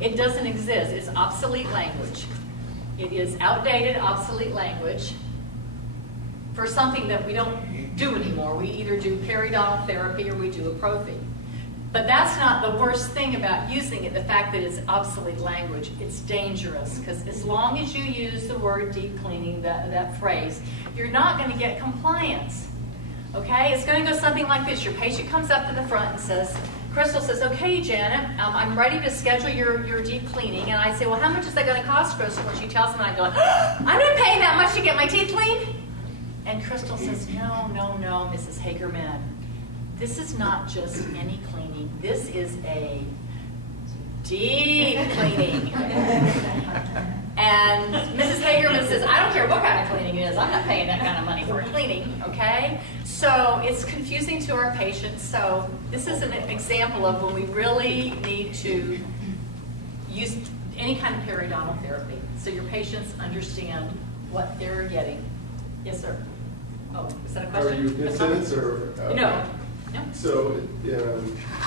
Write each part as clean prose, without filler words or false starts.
It doesn't exist. It's obsolete language. It is outdated, obsolete language for something that we don't do anymore. We either do periodontal therapy or we do a prophy. But that's not the worst thing about using it, the fact that it's obsolete language. It's dangerous because as long as you use the word deep cleaning, that phrase, you're not going to get compliance. Okay? It's going to go something like this. Your patient comes up to the front and says, Crystal says, okay, Janet, I'm ready to schedule your deep cleaning. And I say, well, how much is that going to cost, Crystal? And she tells me, and I go, I'm not paying that much to get my teeth cleaned. And Crystal says, no, Mrs. Hagerman. This is not just any cleaning. This is a deep cleaning. And Mrs. Hagerman says, I don't care what kind of cleaning it is. I'm not paying that kind of money for a cleaning, okay? So it's confusing to our patients. So this is an example of when we really need to use any kind of periodontal therapy so your patients understand what they're getting. Yes, sir. Oh, is that a question? Are you mid-sentence or? No. So,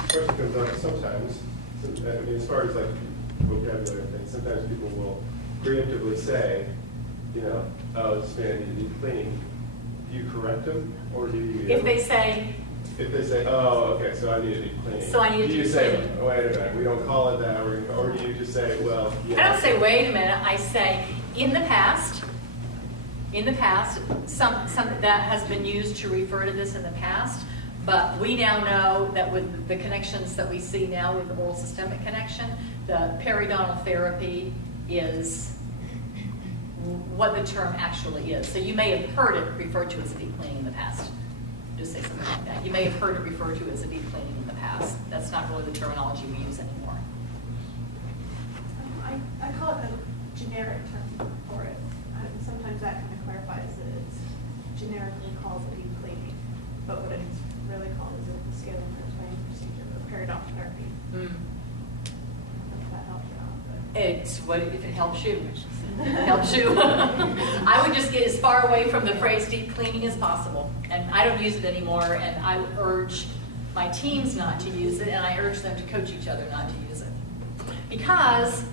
question comes up sometimes, I mean, as far as like vocabulary things, sometimes people will preemptively say, oh, this man needs cleaning. Do you correct them, or do you? If they say, oh, okay, so I need a deep cleaning. So I need a deep cleaning. deep Do you cleaning. say, wait a minute, we don't call it that, or do you just say, well, yeah. I don't say, wait a minute. I say, in the past, some that has been used to refer to this in the past, but we now know that with the connections that we see now with the oral systemic connection, the periodontal therapy is what the term actually is. So you may have heard it referred to as a deep cleaning in the past. Just say something like that. You may have heard it referred to as a deep cleaning in the past. That's not really the terminology we use anymore. I call it a generic term for it. Sometimes that kind of clarifies that it's generically called a deep cleaning, but what it's really called is a scaling and explaining procedure, a periodontal therapy. If that helps you out. But. It's what if it helps you. It helps you. I would just get as far away from the phrase deep cleaning as possible. And I don't use it anymore, and I would urge my teams not to use it, and I urge them to coach each other not to use it. Because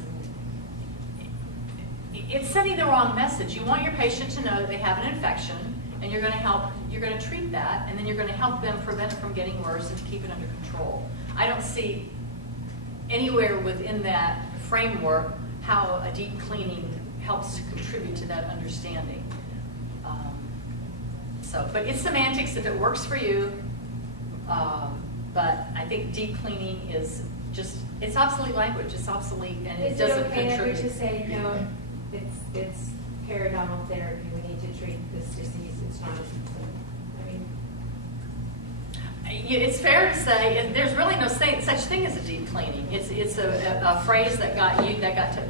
it's sending the wrong message. You want your patient to know that they have an infection, and you're going to treat that, and then you're going to help them prevent it from getting worse and to keep it under control. I don't see anywhere within that framework how a deep cleaning helps to contribute to that understanding. But it's semantics if it works for you. But I think deep cleaning is just, it's obsolete language. It's obsolete, and it doesn't contribute. Is it okay ever to say, no, it's periodontal therapy, we need to treat this disease, it's not a symptom? I mean, It's fair to say there's really no such thing as a deep cleaning. It's a phrase that got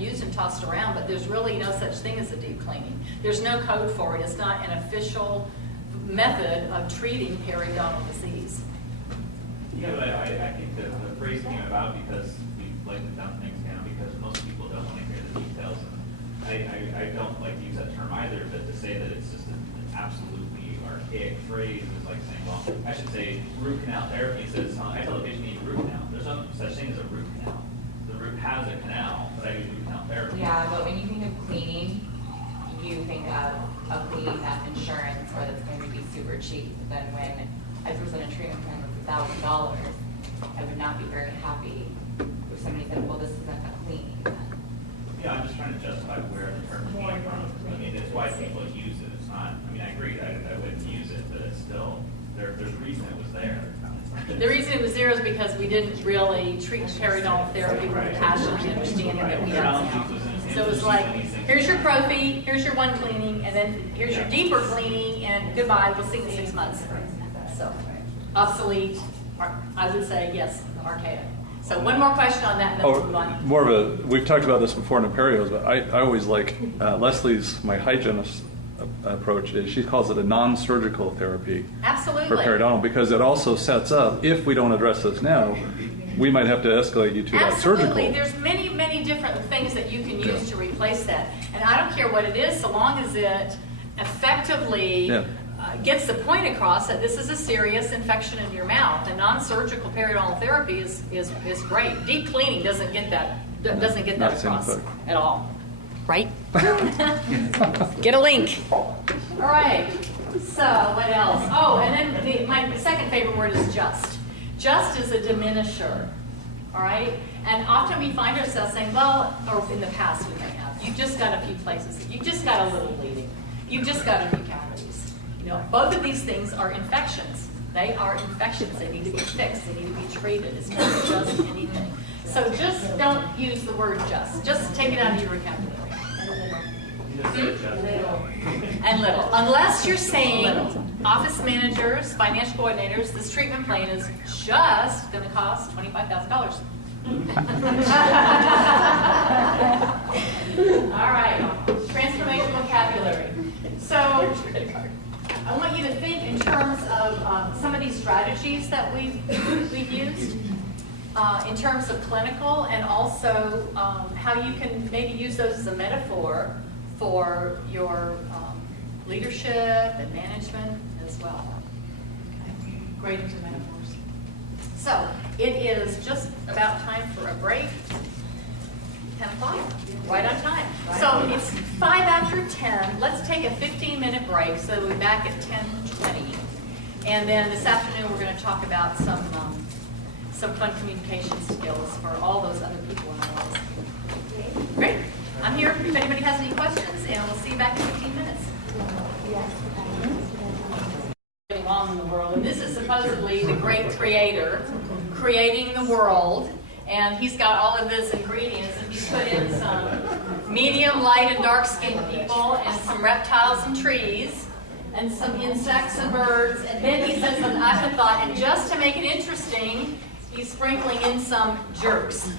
used and tossed around, but there's really no such thing as a deep cleaning. There's no code for it. It's not an official method of treating periodontal disease. Yeah, but I think that the phrase came about because we like to dumb things down because most people don't want to hear the details. And I don't like to use that term either, but to say that it's just an absolutely archaic phrase is like saying, well, I should say root canal therapy says, I tell the patient you need a root canal. There's no such thing as a root canal. The root has a canal, but I use root canal therapy. yeah, but when you think of cleaning, you think of a cleaning that's insurance or that's going to be super cheap. But then when I present a treatment plan with $1,000, I would not be very happy if somebody said, well, this isn't a cleaning. Yeah, I'm just trying to justify where the term came from. I mean, it's why people use it. It's not, I mean, I agree, I wouldn't use it, but it's still, there's a reason it was there. The reason it was there is because we didn't really treat periodontal therapy with the passion and understanding that we have now. So it was like, here's your prophy, here's your one cleaning, and then here's your deeper cleaning, and goodbye, we'll see you in 6 months. So, obsolete, I would say, yes, archaic. So one more question on that, and then we'll move on. More of a, we've talked about this before in the perios, but I always like, Leslie's, my hygienist approach is, she calls it a non-surgical therapy Absolutely. for periodontal, because it also sets up, if we don't address this now, we might have to escalate you to that surgical. Absolutely. There's many, many different things that you can use to replace that. And I don't care what it is, so long as it effectively gets the point across that this is a serious infection in your mouth. And non-surgical periodontal therapy is great. Deep cleaning doesn't get that doesn't get Not that across sympathetic. at all, right? Get a link. All right, so what else? Oh, and then my second favorite word is just. Just is a diminisher, all right? And often we find ourselves saying, well, or in the past we may have, you just got a few places, you just got a little bleeding, you just got a few cavities. You know, both of these things are infections. They are infections. They need to be fixed. They need to be treated. It's not just anything. So just don't use the word just. Just take it out of your vocabulary. And little. Unless you're saying office managers, financial coordinators, this treatment plan is just going to cost $25,000. All right. Transformation vocabulary. So I want you to think in terms of some of these strategies that we've used. In terms of clinical, and also how you can maybe use those as a metaphor for your leadership and management as well. Okay. Great into metaphors. So it is just about time for a break. 10 o'clock, right on time. So it's 5 after 10. Let's take a 15-minute break so we'll be back at 10:20. And then this afternoon we're going to talk about some fun communication skills for all those other people in our lives. Great. I'm here if anybody has any questions, and we'll see you back in 15 minutes. Along in the world, and this is supposedly the great creator creating the world, and he's got all of his ingredients, and he's put in some medium, light, and dark-skinned people, and some reptiles and trees, and some insects and birds, and then he says an afterthought, and just to make it interesting, he's sprinkling in some jerks. So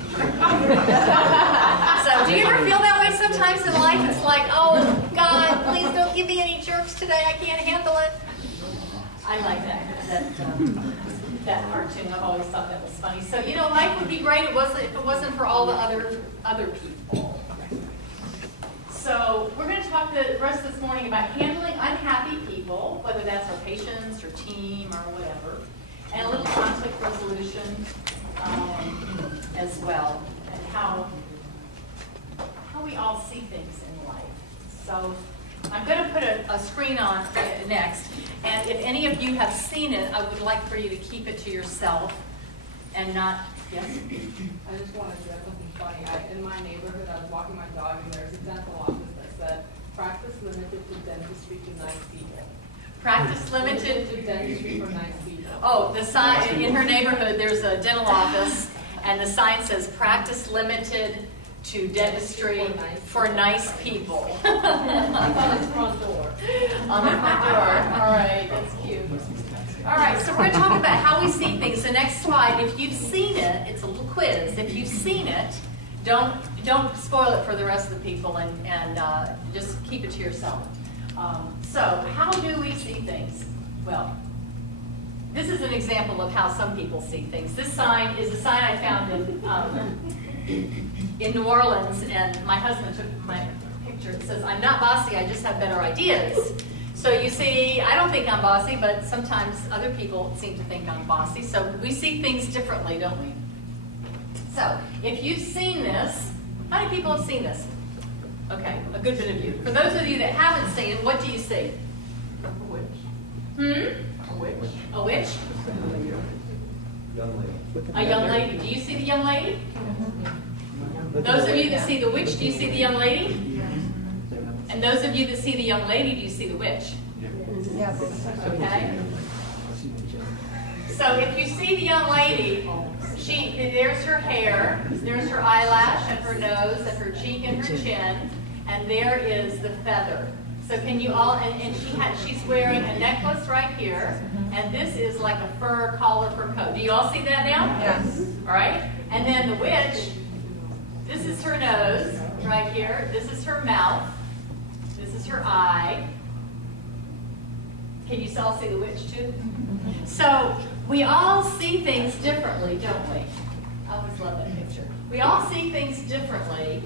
do you ever feel that way sometimes in life? It's like, oh, God, please don't give me any jerks today. I can't handle it. I like that cartoon. I've always thought that was funny. So, you know, life would be great if it wasn't for all the other people. So we're going to talk the rest of this morning about handling unhappy people, whether that's our patients or team or whatever. And a little conflict resolution as well, and how we all see things in life. So I'm going to put a screen on next, and if any of you have seen it, I would like for you to keep it to yourself and not, yes? I just wanted to add something funny. In my neighborhood, I was walking my dog, and there's a dental office that said, practice limited to dentistry to nice people. Practice limited to dentistry for nice people. Oh, the sign in her neighborhood, there's a dental office, and the sign says practice limited to dentistry for nice people. On its front door. On the front door. All right, that's cute. All right, so we're going to talk about how we see things. The next slide, if you've seen it, it's a little quiz. If you've seen it, don't spoil it for the rest of the people, and just keep it to yourself. So how do we see things? Well, this is an example of how some people see things. This sign is a sign I found in New Orleans, and my husband took my picture. It says, "I'm not bossy, I just have better ideas." So you see, I don't think I'm bossy, but sometimes other people seem to think I'm bossy. So we see things differently, don't we? So if you've seen this, how many people have seen this? Okay, a good bit of you. For those of you that haven't seen it, what do you see? A witch. A witch? A witch? Young lady. A young lady. Do you see the young lady? Those of you that see the witch, do you see the young lady? And those of you that see the young lady, do you see the witch? Yes. Okay. So if you see the young lady, there's her hair, there's her eyelash and her nose and her cheek and her chin, and there is the feather. So can you all, and she's wearing a necklace right here, and this is like a fur collar, fur coat. Do you all see that now? Yes. All right. And then the witch, this is her nose right here, this is her mouth, this is her eye. Can you all see the witch too? So we all see things differently, don't we? I always love that picture. We all see things differently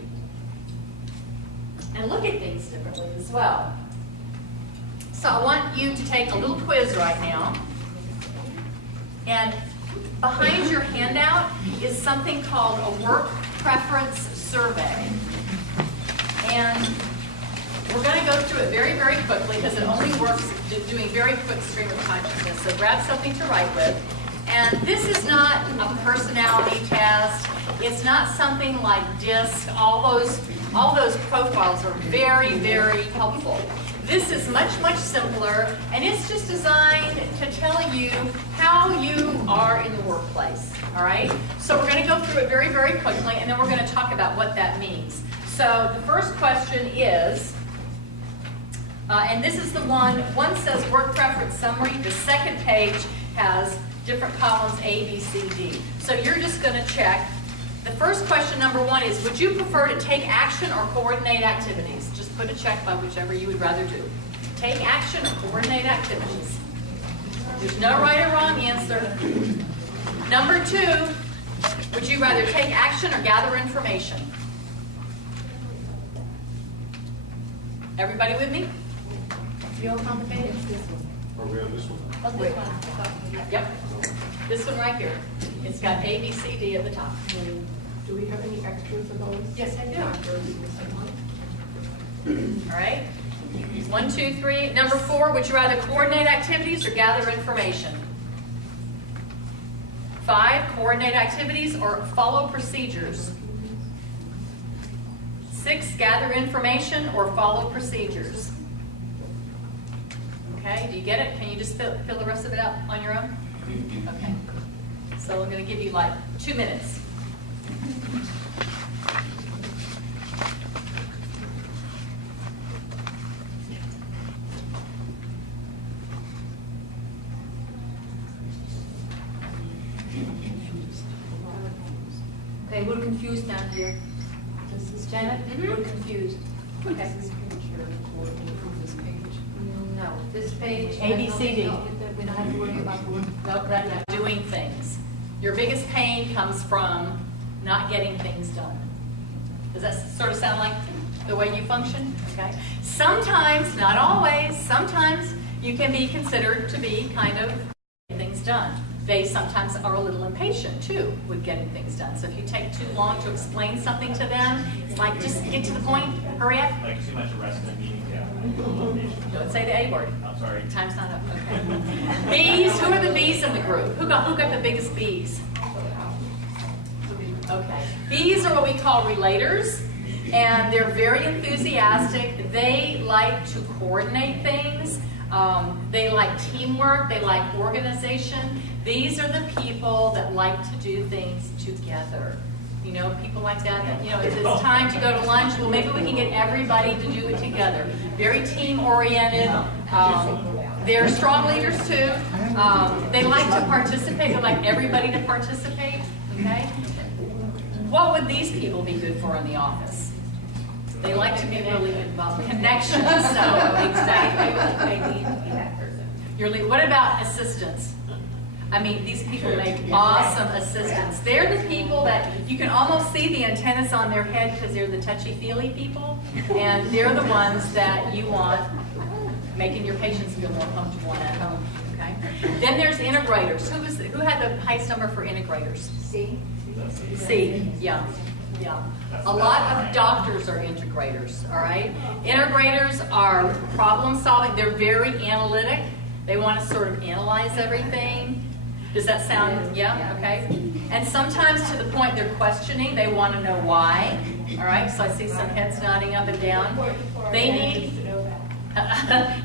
and look at things differently as well. So I want you to take a little quiz right now. And behind your handout is something called a preference survey. And we're going to go through it very, very quickly because it only works doing very quick stream of consciousness. So grab something to write with. And this is not a personality test. It's not something like DISC. All those profiles are very, very helpful. This is much, much simpler, and it's just designed to tell you how you are in the workplace, all right? So we're going to go through it very, very quickly, and then we're going to talk about what that means. So the first question is, and this is the one says work preference summary. The second page has different columns A, B, C, D. So you're just going to check. The first question, number 1, is would you prefer to take action or coordinate activities? Just put a check by whichever you would rather do. Take action or coordinate activities. There's no right or wrong answer. Number 2, would you rather take action or gather information? Everybody with me? Feel complicated? Are we on this one? Oh, this one. Yep. This one right here. It's got A, B, C, D at the top. Do we have any extras of those? Yes, I do. All right. 1, 2, 3. Number 4, would you rather coordinate activities or gather information? 5, coordinate activities or follow procedures? 6, gather information or follow procedures? Okay, do you get it? Can you just fill the rest of it out on your own? Okay. So I'm going to give you like 2 minutes. Okay, we're confused down here. Janet, we're confused. Okay. No, this page. A, B, C, D. We don't have to worry about the one. Nope, that's not doing things. Your biggest pain comes from not getting things done. Does that sort of sound like the way you function? Okay. Sometimes, not always, sometimes you can be considered to be kind of getting things done. They sometimes are a little impatient too with getting things done. So if you take too long to explain something to them, it's like just get to the point, hurry up. Like too much arrest in a meeting, yeah. Don't say the A word. I'm sorry. Time's not up. Okay. B's. Who are the B's in the group? Who got the biggest B's? Okay. B's are what we call relators, and they're very enthusiastic. They like to coordinate things. They like teamwork. They like organization. These are the people that like to do things together. You know, people like that, you know, if it's time to go to lunch, well, maybe we can get everybody to do it together. Very team-oriented. They're strong leaders, too. They like to participate. They like everybody to participate, okay? What would these people be good for in the office? They like to be really good about connections, so exactly. They need to be that person. What about assistants? I mean, these people make awesome assistants. They're the people that you can almost see the antennas on their head because they're the touchy-feely people, and they're the ones that you want making your patients feel more comfortable and at home. Okay. Then there's integrators. Who had the highest number for integrators? C. C. Yeah. Yeah. A lot of doctors are integrators. All right. Integrators are problem solving. They're very analytic. They want to sort of analyze everything. Does that sound, yeah, okay? And sometimes to the point they're questioning, they want to know why. All right, so I see some heads nodding up and down. They need,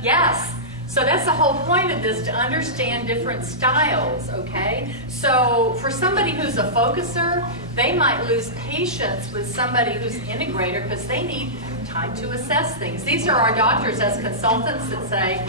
yes. So that's the whole point of this, to understand different styles, okay? So for somebody who's a focuser, they might lose patience with somebody who's an integrator because they need time to assess things. These are our doctors as consultants that say,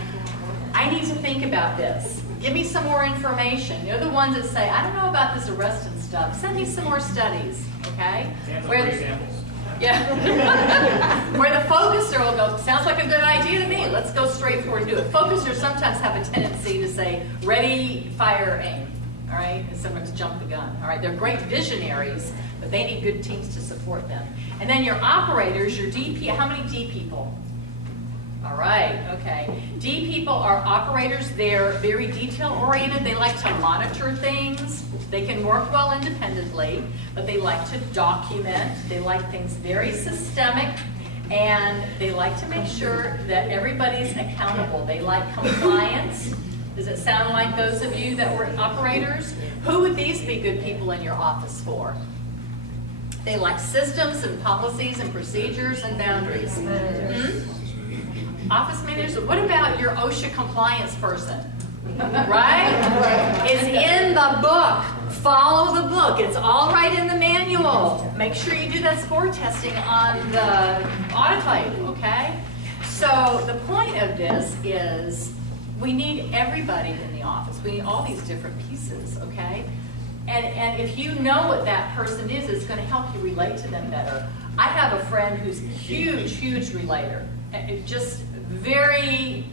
I need to think about this. Give me some more information. They're the ones that say, I don't know about this arrest and stuff. Send me some more studies, okay? Free samples. Yeah. Where the focuser will go, sounds like a good idea to me. Let's go straight forward and do it. Focusers sometimes have a tendency to say, ready, fire, aim. All right? And sometimes jump the gun. All right? They're great visionaries, but they need good teams to support them. And then your operators, your DP, how many D people? All right, okay. D people are operators. They're very detail-oriented. They like to monitor things. They can work well independently, but they like to document. They like things very systemic, and they like to make sure that everybody's accountable. They like compliance. Does it sound like those of you that were operators? Who would these be good people in your office for? They like systems and policies and procedures and boundaries. Office managers, what about your OSHA compliance person? Right? It's in the book. Follow the book. It's all right in the manual. Make sure you do that score testing on the autoclave, okay? So the point of this is we need everybody in the office. We need all these different pieces, okay? And if you know what that person is, it's going to help you relate to them better. I have a friend who's a huge relator. Just very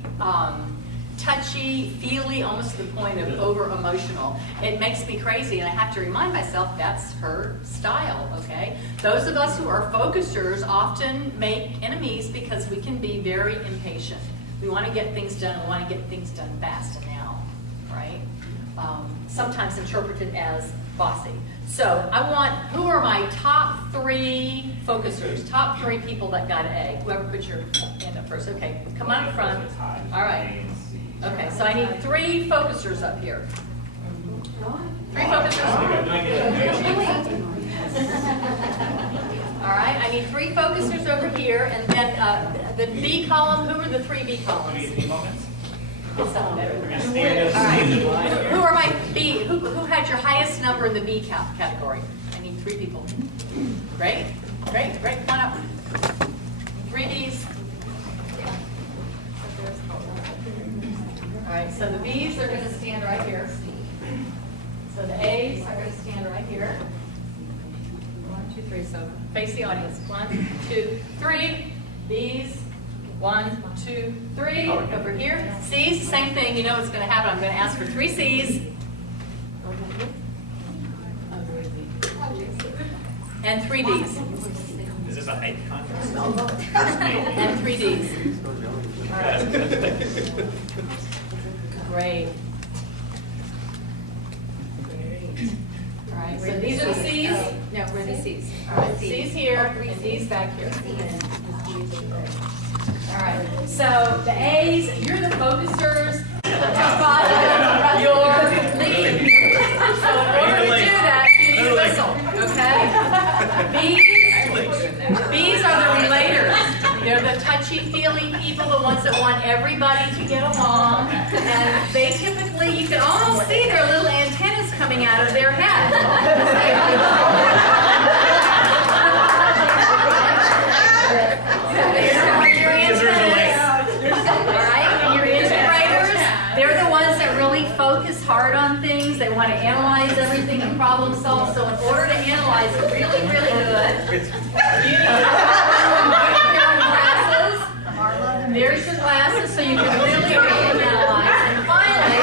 touchy, feely, almost to the point of over-emotional. It makes me crazy, and I have to remind myself that's her style, okay? Those of us who are focusers often make enemies because we can be very impatient. We want to get things done. We want to get things done fast and now, right? Sometimes interpreted as bossy. So I want, who are my top 3 focusers? Top 3 people that got an A. Whoever put your hand up first. Okay, come on in front. All right. Okay, so I need 3 focusers up here. 3 focusers. All right, I need 3 focusers over here, and then the B column. Who are the 3 B columns? All right. Who are my B? Who had your highest number in the B category? I need 3 people. Great. Come on up. 3 Bs. All right. So the Bs are going to stand right here. So the A's are going to stand right here. 1, 2, 3. So face the audience. 1, 2, 3. B's. 1, 2, 3. Over here. C's, same thing. You know what's going to happen. I'm going to ask for 3 C's. And 3 D's. Is this a height contest? And 3 D's. All right. Great. All right. So these are the C's. No, we're the C's. All right. C's here and D's back here. All right, so the A's, you're the focusers, follow your lead. So in order to do that, you need a whistle, okay? B's are the relators. They're the touchy-feely people, the ones that want everybody to get along. And they typically, you can almost see their little antennas coming out of their head. They're the ones that really focus hard on things. They want to analyze everything and problem solve. So in order to analyze it really good, you need a pair of glasses. There's your glasses so you can really analyze. And finally,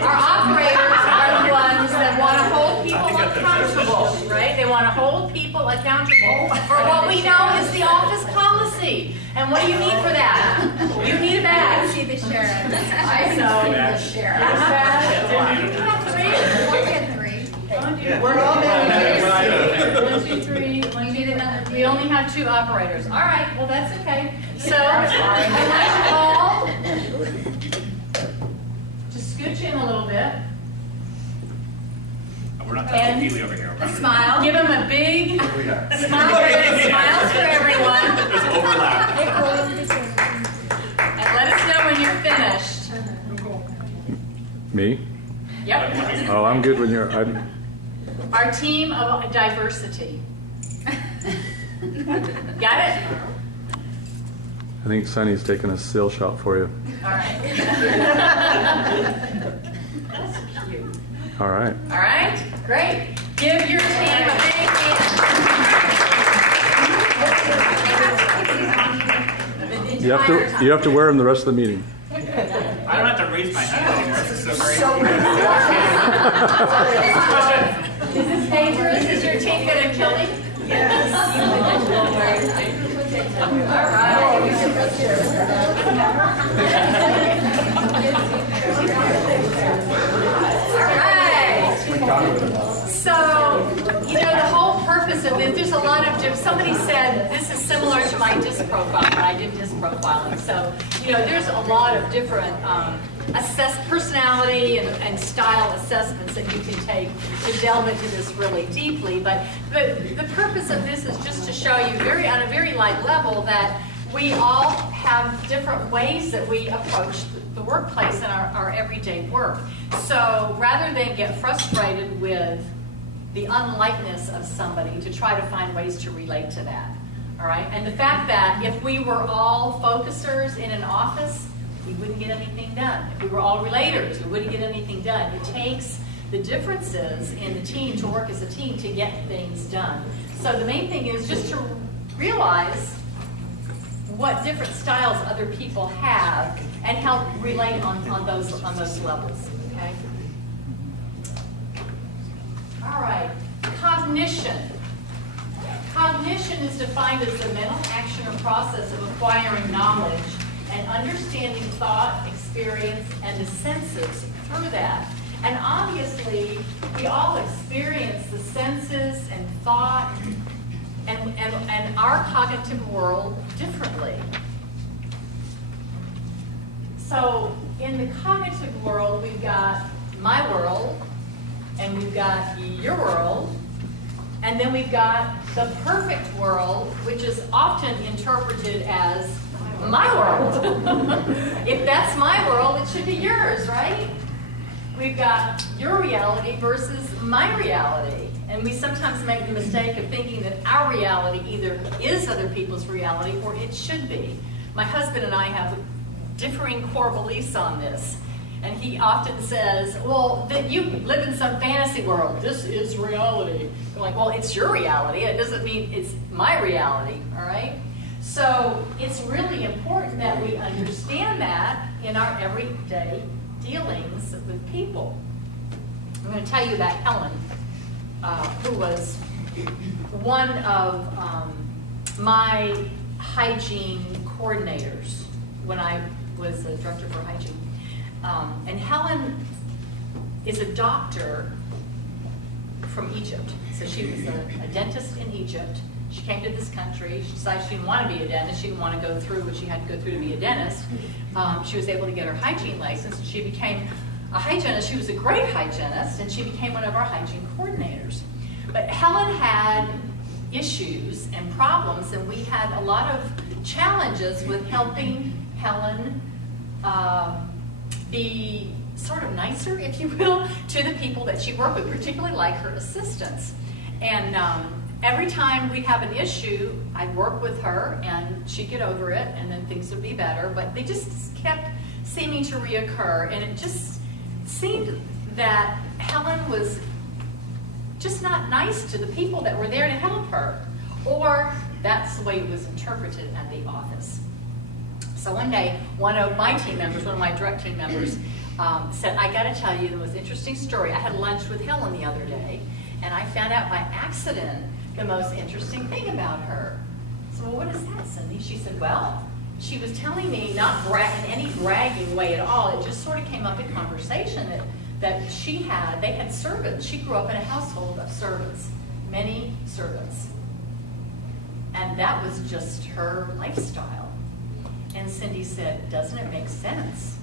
our operators are the ones that want to hold people accountable, right? They want to hold people accountable for what we know is the office policy. And what do you need for that? You need a badge. See the sheriff. I know. The sheriff. We're all there. 1, 2, 3. We need another. We only have 2 operators. All right. Well, that's okay. So I want you all to scooch in a little bit. We're not And touching Keely over here. smile. Give them a big smile. Smiles for everyone. There's overlap. And let us know when you're finished. Me? Yep. Oh, I'm good when you're. Our team of diversity. Got it? I think Sunny's taking a still shot for you. All right. That's cute. All right. All right. Great. Give your team a big hand. You have to wear them the rest of the meeting. I don't have to raise my hand anymore. This is so great. Is this dangerous? Is your team going to kill me? Yes. All right. All right. So, the whole purpose of this, there's a lot of, somebody said this is similar to my disc profile, when I did disc profiling. So, there's a lot of different personality and style assessments that you can take to delve into this really deeply. But the purpose of this is just to show you on a very light level that we all have different ways that we approach the workplace and our everyday work. So rather than get frustrated with the unlikeness of somebody, to try to find ways to relate to that. All right? And the fact that if we were all focusers in an office, we wouldn't get anything done. If we were all relators, we wouldn't get anything done. It takes the differences in the team to work as a team to get things done. So the main thing is just to realize what different styles other people have and help relate on those levels. Okay? All right. Cognition. Cognition is defined as the mental action or process of acquiring knowledge and understanding thought, experience, and the senses through that. And obviously, we all experience the senses and thought and our cognitive world differently. So in the cognitive world, we've got my world, and we've got your world, and then we've got the perfect world, which is often interpreted as my world. If that's my world, it should be yours, right? We've got your reality versus my reality. And we sometimes make the mistake of thinking that our reality either is other people's reality or it should be. My husband and I have differing core beliefs on this. And he often says, well, that you live in some fantasy world. This is reality. I'm like, well, it's your reality. It doesn't mean it's my reality, all right? So it's really important that we understand that in our everyday dealings with people. I'm going to tell you about Helen, who was one of my hygiene coordinators when I was the director for hygiene. And Helen is a doctor from Egypt. So she was a dentist in Egypt. She came to this country. She decided she didn't want to be a dentist. She didn't want to go through what she had to go through to be a dentist. She was able to get her hygiene license. And she became a hygienist. She was a great hygienist, and she became one of our hygiene coordinators. But Helen had issues and problems, and we had a lot of challenges with helping Helen be sort of nicer, if you will, to the people that she worked with, particularly like her assistants. And every time we'd have an issue, I'd work with her, and she'd get over it, and then things would be better. But they just kept seeming to reoccur, and it just seemed that Helen was just not nice to the people that were there to help her. Or that's the way it was interpreted at the office. So one day, one of my team members, one of my direct team members, said, I got to tell you the most interesting story. I had lunch with Helen the other day, and I found out by accident the most interesting thing about her. So, well, what is that, Cindy? She said, well, she was telling me, not in any bragging way at all, it just sort of came up in conversation that they had servants. She grew up in a household of servants, many servants. And that was just her lifestyle. And Cindy said, doesn't it make sense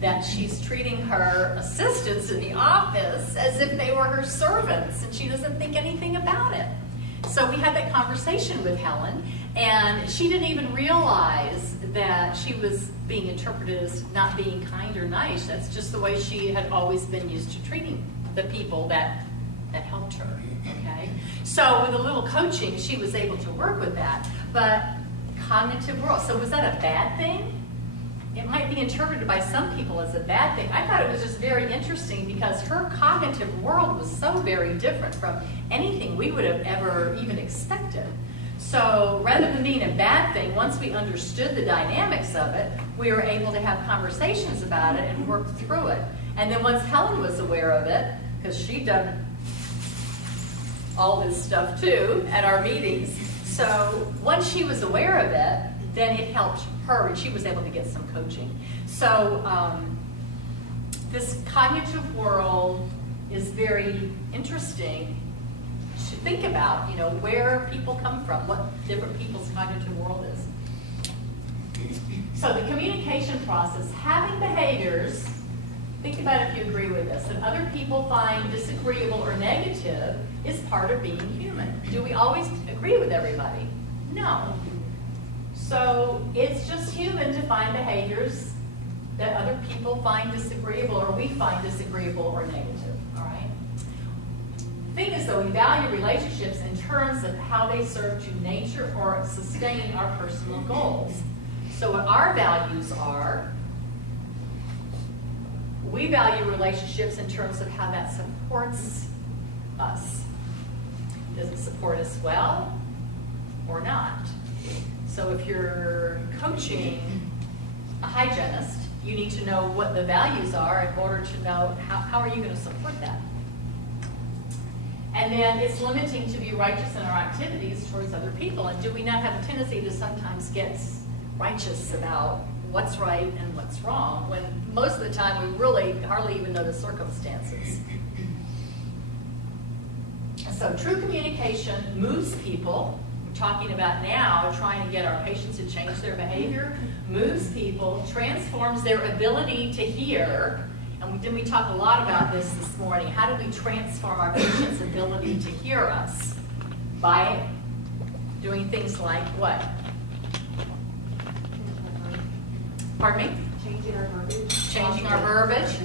that she's treating her assistants in the office as if they were her servants, and she doesn't think anything about it? So we had that conversation with Helen, and she didn't even realize that she was being interpreted as not being kind or nice. That's just the way she had always been used to treating the people that helped her, okay? So with a little coaching, she was able to work with that. But cognitive world, so was that a bad thing? It might be interpreted by some people as a bad thing. I thought it was just very interesting because her cognitive world was so very different from anything we would have ever even expected. So rather than being a bad thing, once we understood the dynamics of it, we were able to have conversations about it and work through it. And then once Helen was aware of it, because she'd done all this stuff too at our meetings, so once she was aware of it, then it helped her, and she was able to get some coaching. So this cognitive world is very interesting to think about, you know, where people come from, what different people's cognitive world is. So the communication process, having behaviors, think about if you agree with this, that other people find disagreeable or negative is part of being human. Do we always agree with everybody? No. So it's just human to find behaviors that other people find disagreeable or we find disagreeable or negative, all right? The thing is, though, we value relationships in terms of how they serve to nature or sustain our personal goals. So what our values are, we value relationships in terms of how that supports us. Does it support us well or not? So if you're coaching a hygienist, you need to know what the values are in order to know how are you going to support that. And then it's limiting to be righteous in our activities towards other people. And do we not have a tendency to sometimes get righteous about what's right and what's wrong, when most of the time we really hardly even know the circumstances? So true communication moves people. We're talking about now trying to get our patients to change their behavior, moves people, transforms their ability to hear. And didn't we talk a lot about this morning? How do we transform our patients' ability to hear us? By doing things like what? Pardon me? Changing our verbiage. Changing our verbiage,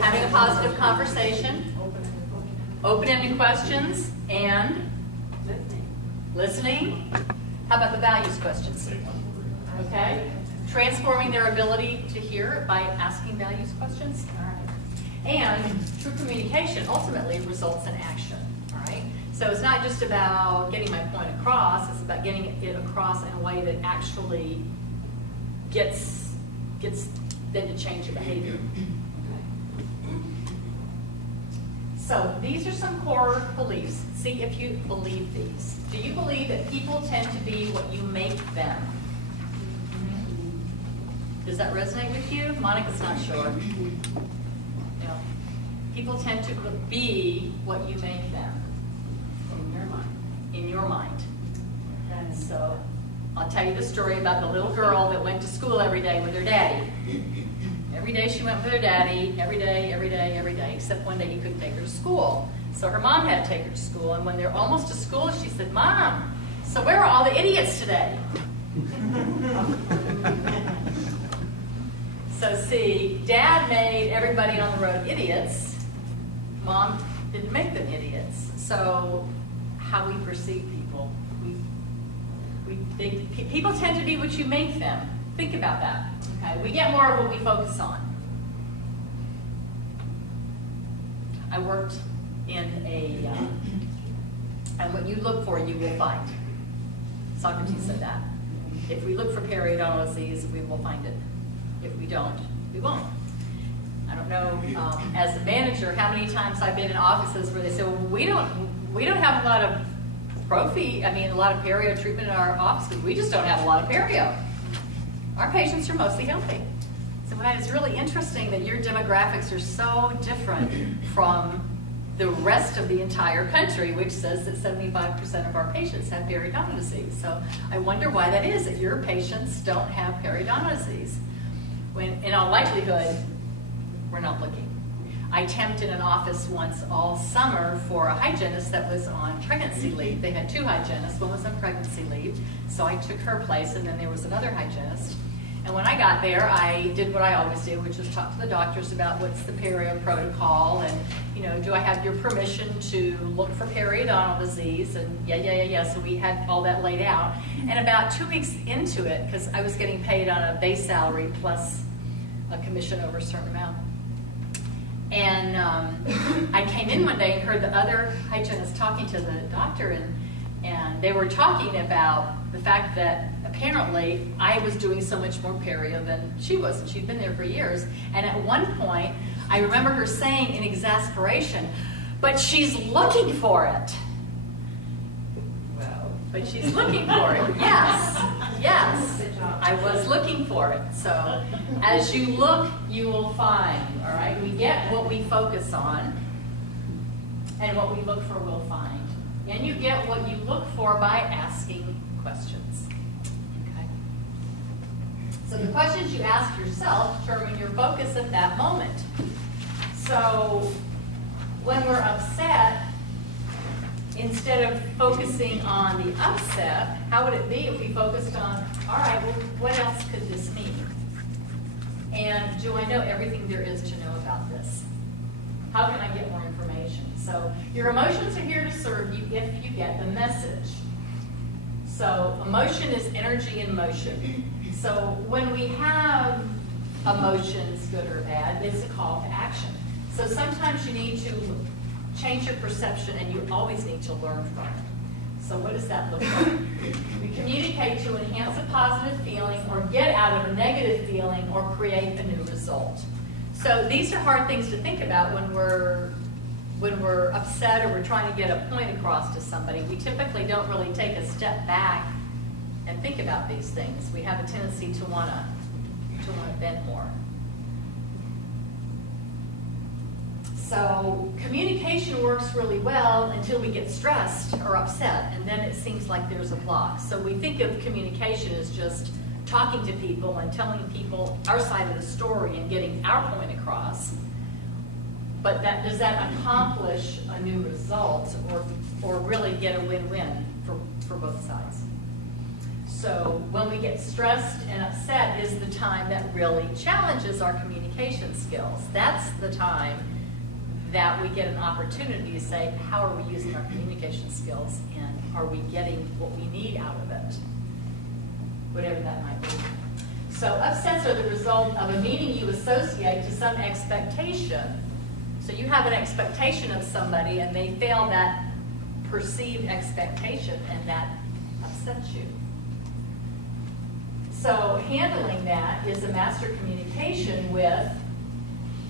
having a positive conversation, open-ended questions, and listening. How about the values questions? Okay? Transforming their ability to hear by asking values questions. All right. And true communication ultimately results in action. All right? So it's not just about getting my point across, it's about getting it across in a way that actually gets them to change your behavior. Okay. So these are some core beliefs. See if you believe these. Do you believe that people tend to be what you make them? Does that resonate with you? Monica's not sure. No. People tend to be what you make them. In your mind. In your mind. And so I'll tell you the story about the little girl that went to school every day with her daddy. Every day she went with her daddy, every day, except one day he couldn't take her to school. So her mom had to take her to school, and when they're almost to school, she said, "Mom, so where are all the idiots today?" So see, Dad made everybody on the road idiots. Mom didn't make them idiots. So how we perceive people, people tend to be what you make them. Think about that. Okay, we get more of what we focus on. I worked in and what you look for, you will find. Socrates said that. If we look for periodontal disease, we will find it. If we don't, we won't. I don't know, as a manager, how many times I've been in offices where they say, well, we don't have a lot of a lot of perio treatment in our offices. We just don't have a lot of perio. Our patients are mostly healthy. So it's really interesting that your demographics are so different from the rest of the entire country, which says that 75% of our patients have periodontal disease. So I wonder why that is, that your patients don't have periodontal disease. When in all likelihood, we're not looking. I temped in an office once all summer for a hygienist that was on pregnancy leave. They had two hygienists, one was on pregnancy leave, so I took her place, and then there was another hygienist. And when I got there, I did what I always do, which is talk to the doctors about what's the perio protocol, and do I have your permission to look for periodontal disease? And yeah. So we had all that laid out. And about 2 weeks into it, because I was getting paid on a base salary plus a commission over a certain amount. And I came in one day and heard the other hygienist talking to the doctor, and they were talking about the fact that apparently I was doing so much more perio than she was, and she'd been there for years. And at one point, I remember her saying in exasperation, "But she's looking for it." Well, But she's looking for it. Yes, yes. Good job. I was looking for it. So as you look, you will find, all right? We get what we focus on, and what we look for, we'll find. And you get what you look for by asking questions. Okay? So the questions you ask yourself determine your focus at that moment. So when we're upset, instead of focusing on the upset, how would it be if we focused on, all right, well, what else could this mean? And do I know everything there is to know about this? How can I get more information? So your emotions are here to serve you if you get the message. So emotion is energy in motion. So when we have emotions, good or bad, it's a call to action. So sometimes you need to change your perception, and you always need to learn from it. So what does that look like? We communicate to enhance a positive feeling or get out of a negative feeling or create a new result. So these are hard things to think about when we're upset or we're trying to get a point across to somebody. We typically don't really take a step back and think about these things. We have a tendency to want to vent more. So communication works really well until we get stressed or upset, and then it seems like there's a block. So we think of communication as just talking to people and telling people our side of the story and getting our point across. But does that accomplish a new result or really get a win-win for both sides? So when we get stressed and upset is the time that really challenges our communication skills. That's the time that we get an opportunity to say, how are we using our communication skills, and are we getting what we need out of it? Whatever that might be. So upsets are the result of a meaning you associate to some expectation. So you have an expectation of somebody and they fail that perceived expectation, and that upsets you. So handling that is a master communication with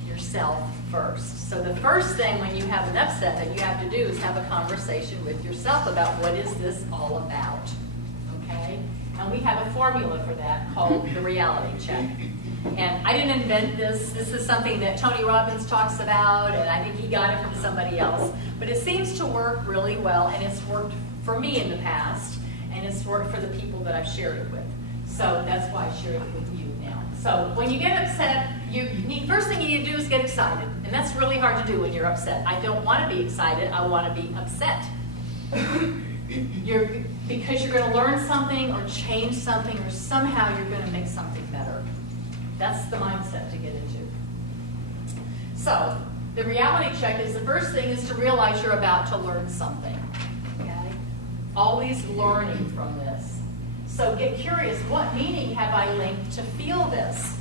yourself first. So the first thing when you have an upset that you have to do is have a conversation with yourself about what is this all about, okay? And we have a formula for that called the reality check. And I didn't invent this. This is something that Tony Robbins talks about, and I think he got it from somebody else. But it seems to work really well, and it's worked for me in the past, and it's worked for the people that I've shared it with. So that's why I share it with you now. So when you get upset, first thing you need to do is get excited. And that's really hard to do when you're upset. I don't want to be excited. I want to be upset. Because you're going to learn something or change something, or somehow you're going to make something better. That's the mindset to get into. So the reality check is the first thing is to realize you're about to learn something. Okay? Always learning from this. So get curious, what meaning have I linked to feel this?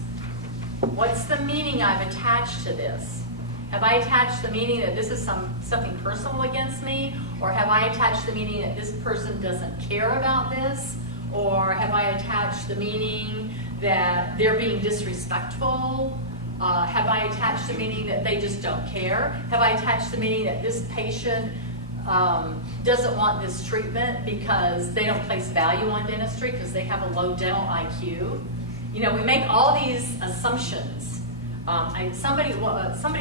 What's the meaning I've attached to this? Have I attached the meaning that this is something personal against me? Or have I attached the meaning that this person doesn't care about this? Or have I attached the meaning that they're being disrespectful? Have I attached the meaning that they just don't care? Have I attached the meaning that this patient doesn't want this treatment because they don't place value on dentistry because they have a low dental IQ? You know, we make all these assumptions. Somebody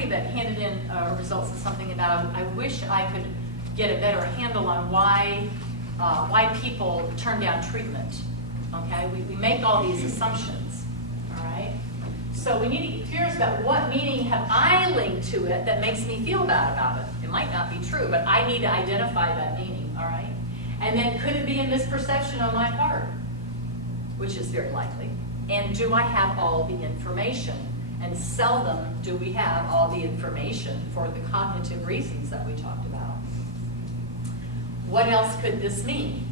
that handed in results of something about, I wish I could get a better handle on why people turn down treatment. Okay, we make all these assumptions. All right, so we need to get curious about what meaning have I linked to it that makes me feel bad about it. It might not be true, but I need to identify that meaning. All right, and then could it be a misperception on my part, which is very likely. And do I have all the information? And seldom do we have all the information for the cognitive reasons that we talked about. What else could this mean?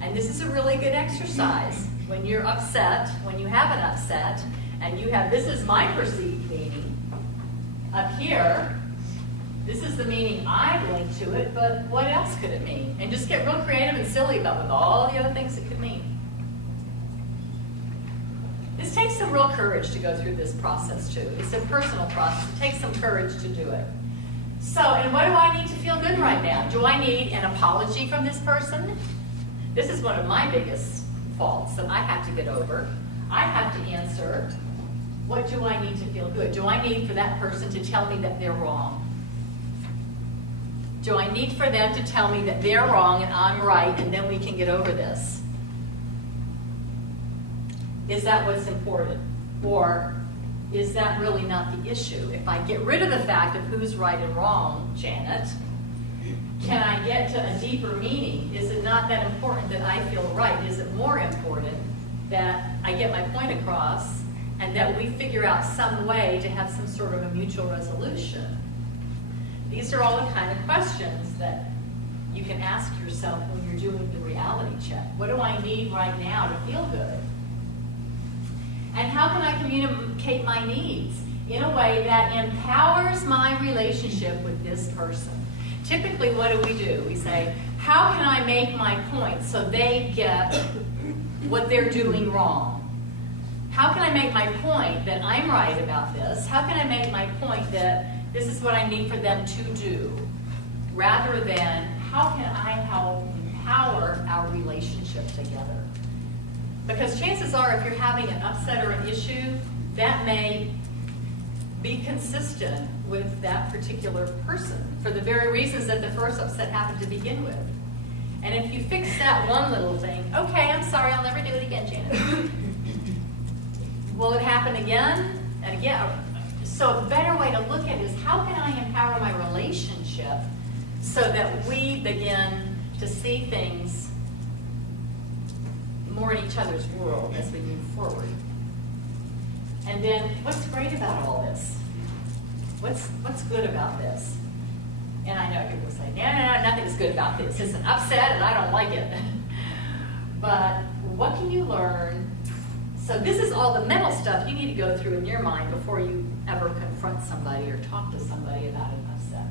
And this is a really good exercise. When you're upset, when you have an upset, and you have, this is my perceived meaning. Up here, this is the meaning I've linked to it, but what else could it mean? And just get real creative and silly about with all the other things it could mean. This takes some real courage to go through this process too. It's a personal process. It takes some courage to do it. So, and what do I need to feel good right now? Do I need an apology from this person? This is one of my biggest faults that I have to get over. I have to answer, what do I need to feel good? Do I need for that person to tell me that they're wrong? Do I need for them to tell me that they're wrong and I'm right, and then we can get over this? Is that what's important? Or is that really not the issue? If I get rid of the fact of who's right and wrong, Janet, can I get to a deeper meaning? Is it not that important that I feel right? Is it more important that I get my point across and that we figure out some way to have some sort of a mutual resolution? These are all the kind of questions that you can ask yourself when you're doing the reality check. What do I need right now to feel good? And how can I communicate my needs in a way that empowers my relationship with this person? Typically, what do? We say, how can I make my point so they get what they're doing wrong? How can I make my point that I'm right about this? How can I make my point that this is what I need for them to do? Rather than, how can I help empower our relationship together? Because chances are, if you're having an upset or an issue, that may be consistent with that particular person for the very reasons that the first upset happened to begin with. And if you fix that one little thing, okay, I'm sorry, I'll never do it again, Janet. Will it happen again and again? So a better way to look at it is, how can I empower my relationship so that we begin to see things more in each other's world as we move forward? And then, what's great about all this? What's good about this? And I know people say, no, nothing's good about this. It's an upset and I don't like it. But what can you learn? So this is all the mental stuff you need to go through in your mind before you ever confront somebody or talk to somebody about an upset.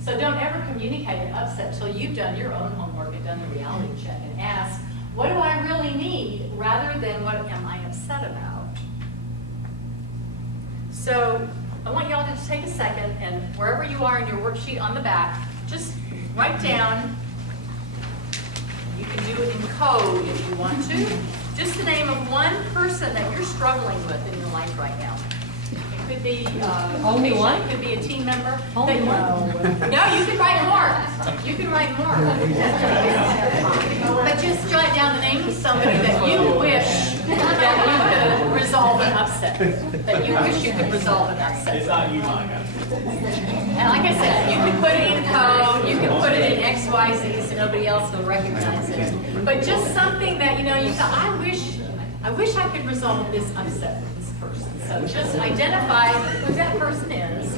So don't ever communicate an upset till you've done your own homework and done the reality check and ask, what do I really need, rather than what am I upset about? So I want y'all to just take a second, and wherever you are in your worksheet on the back, just write down, you can do it in code if you want to, just the name of one person that you're struggling with in your life right now. It could be Only patient, one? it could be a team member. Only one. No, you can write more. You can write more. But just jot down the name of somebody that you wish that you could resolve an upset. That you wish you could resolve an upset. It's not you, Monica. And like I said, you can put it in code, you can put it in X, Y, Z, so nobody else will recognize it. But just something that, you thought, I wish I could resolve this upset with this person. So just identify who that person is.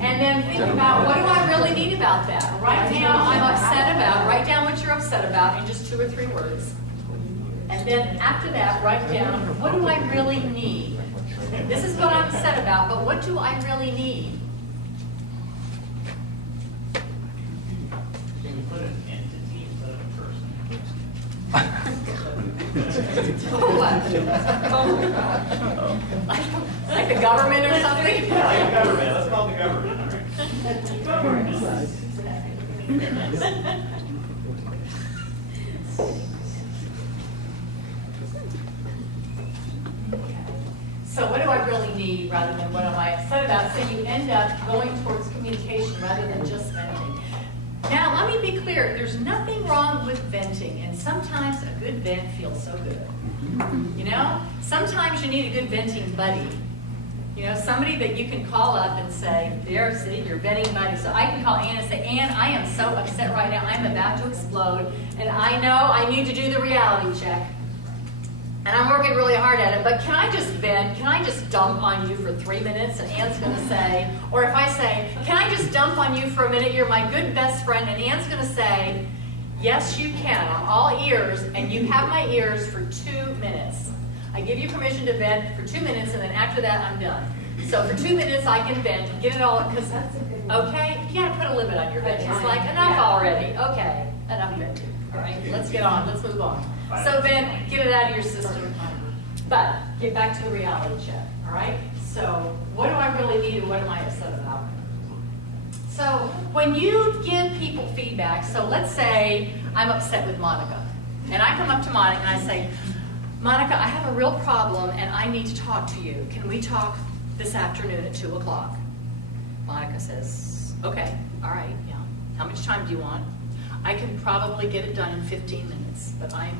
And then think about, what do I really need about that? Right now, I'm upset about, write down what you're upset about in just 2 or 3 words. And then after that, write down, what do I really need? This is what I'm upset about, but what do I really need? Can you put an entity instead of a person? What? Like the government or something? Yeah, like the government. Let's call it the government, all right? So what do I really need rather than what am I upset about? So you end up going towards communication rather than just venting. Now, let me be clear. There's nothing wrong with venting, and sometimes a good vent feels so good. Sometimes you need a good venting buddy. Somebody that you can call up and say, there, see, your venting buddy. So I can call Ann and say, Ann, I am so upset right now. I'm about to explode, and I know I need to do the reality check. And I'm working really hard at it, but can I just vent? Can I just dump on you for 3 minutes? And Ann's going to say, or if I say, can I just dump on you for a minute? You're my good best friend. And Ann's going to say, yes, you can. I'm all ears, and you have my ears for 2 minutes. I give you permission to vent for 2 minutes, and then after that, I'm done. So for 2 minutes, I can vent and get it all, because, okay, you got to put a limit on your venting. It's like, enough already. Okay, enough venting. All right, let's get on. Let's move on. So then, get it out of your system. But get back to the reality check, all right? So what do I really need and what am I upset about? So when you give people feedback, so let's say I'm upset with Monica, and I come up to Monica and I say, Monica, I have a real problem and I need to talk to you. Can we talk this afternoon at 2 o'clock? Monica says, okay, all right, yeah. How much time do you want? I can probably get it done in 15 minutes, but I'm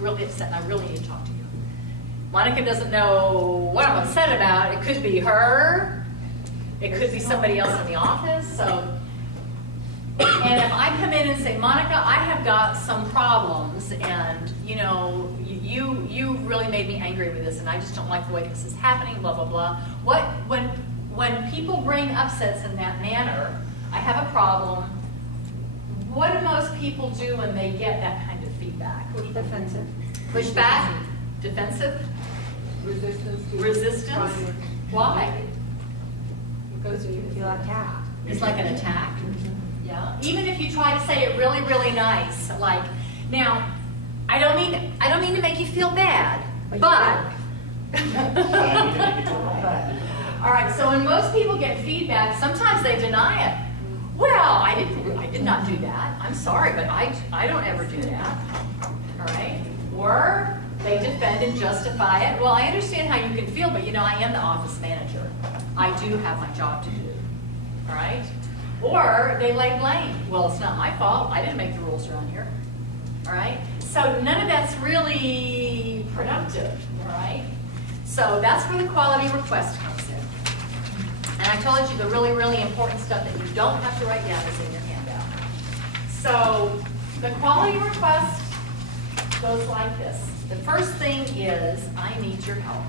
really upset and I really need to talk to you. Monica doesn't know what I'm upset about. It could be her. It could be somebody else in the office. So, and if I come in and say, Monica, I have got some problems, and you know, you really made me angry with this, and I just don't like the way this is happening. Blah blah blah. When people bring upsets in that manner, I have a problem. What do most people do when they get that kind of feedback? Defensive. Push back? Defensive? Resistance to. Resistance? Why? Because you Feel attacked. It's like an attack. Yeah. Even if you try to say it really, really nice, like now, I don't mean to make you feel bad, but. All right. So when most people get feedback, sometimes they deny it. Well, I did not do that. I'm sorry, but I don't ever do that. All right. Or they defend and justify it. Well, I understand how you can feel, but you know, I am the office manager. I do have my job to do. All right? Or they lay blame. Well, it's not my fault. I didn't make the rules around here. All right? So none of that's really productive. All right? So that's where the quality request comes in. And I told you the really, really important stuff that you don't have to write down is in your handout. So the quality request goes like this. The first thing is, I need your help.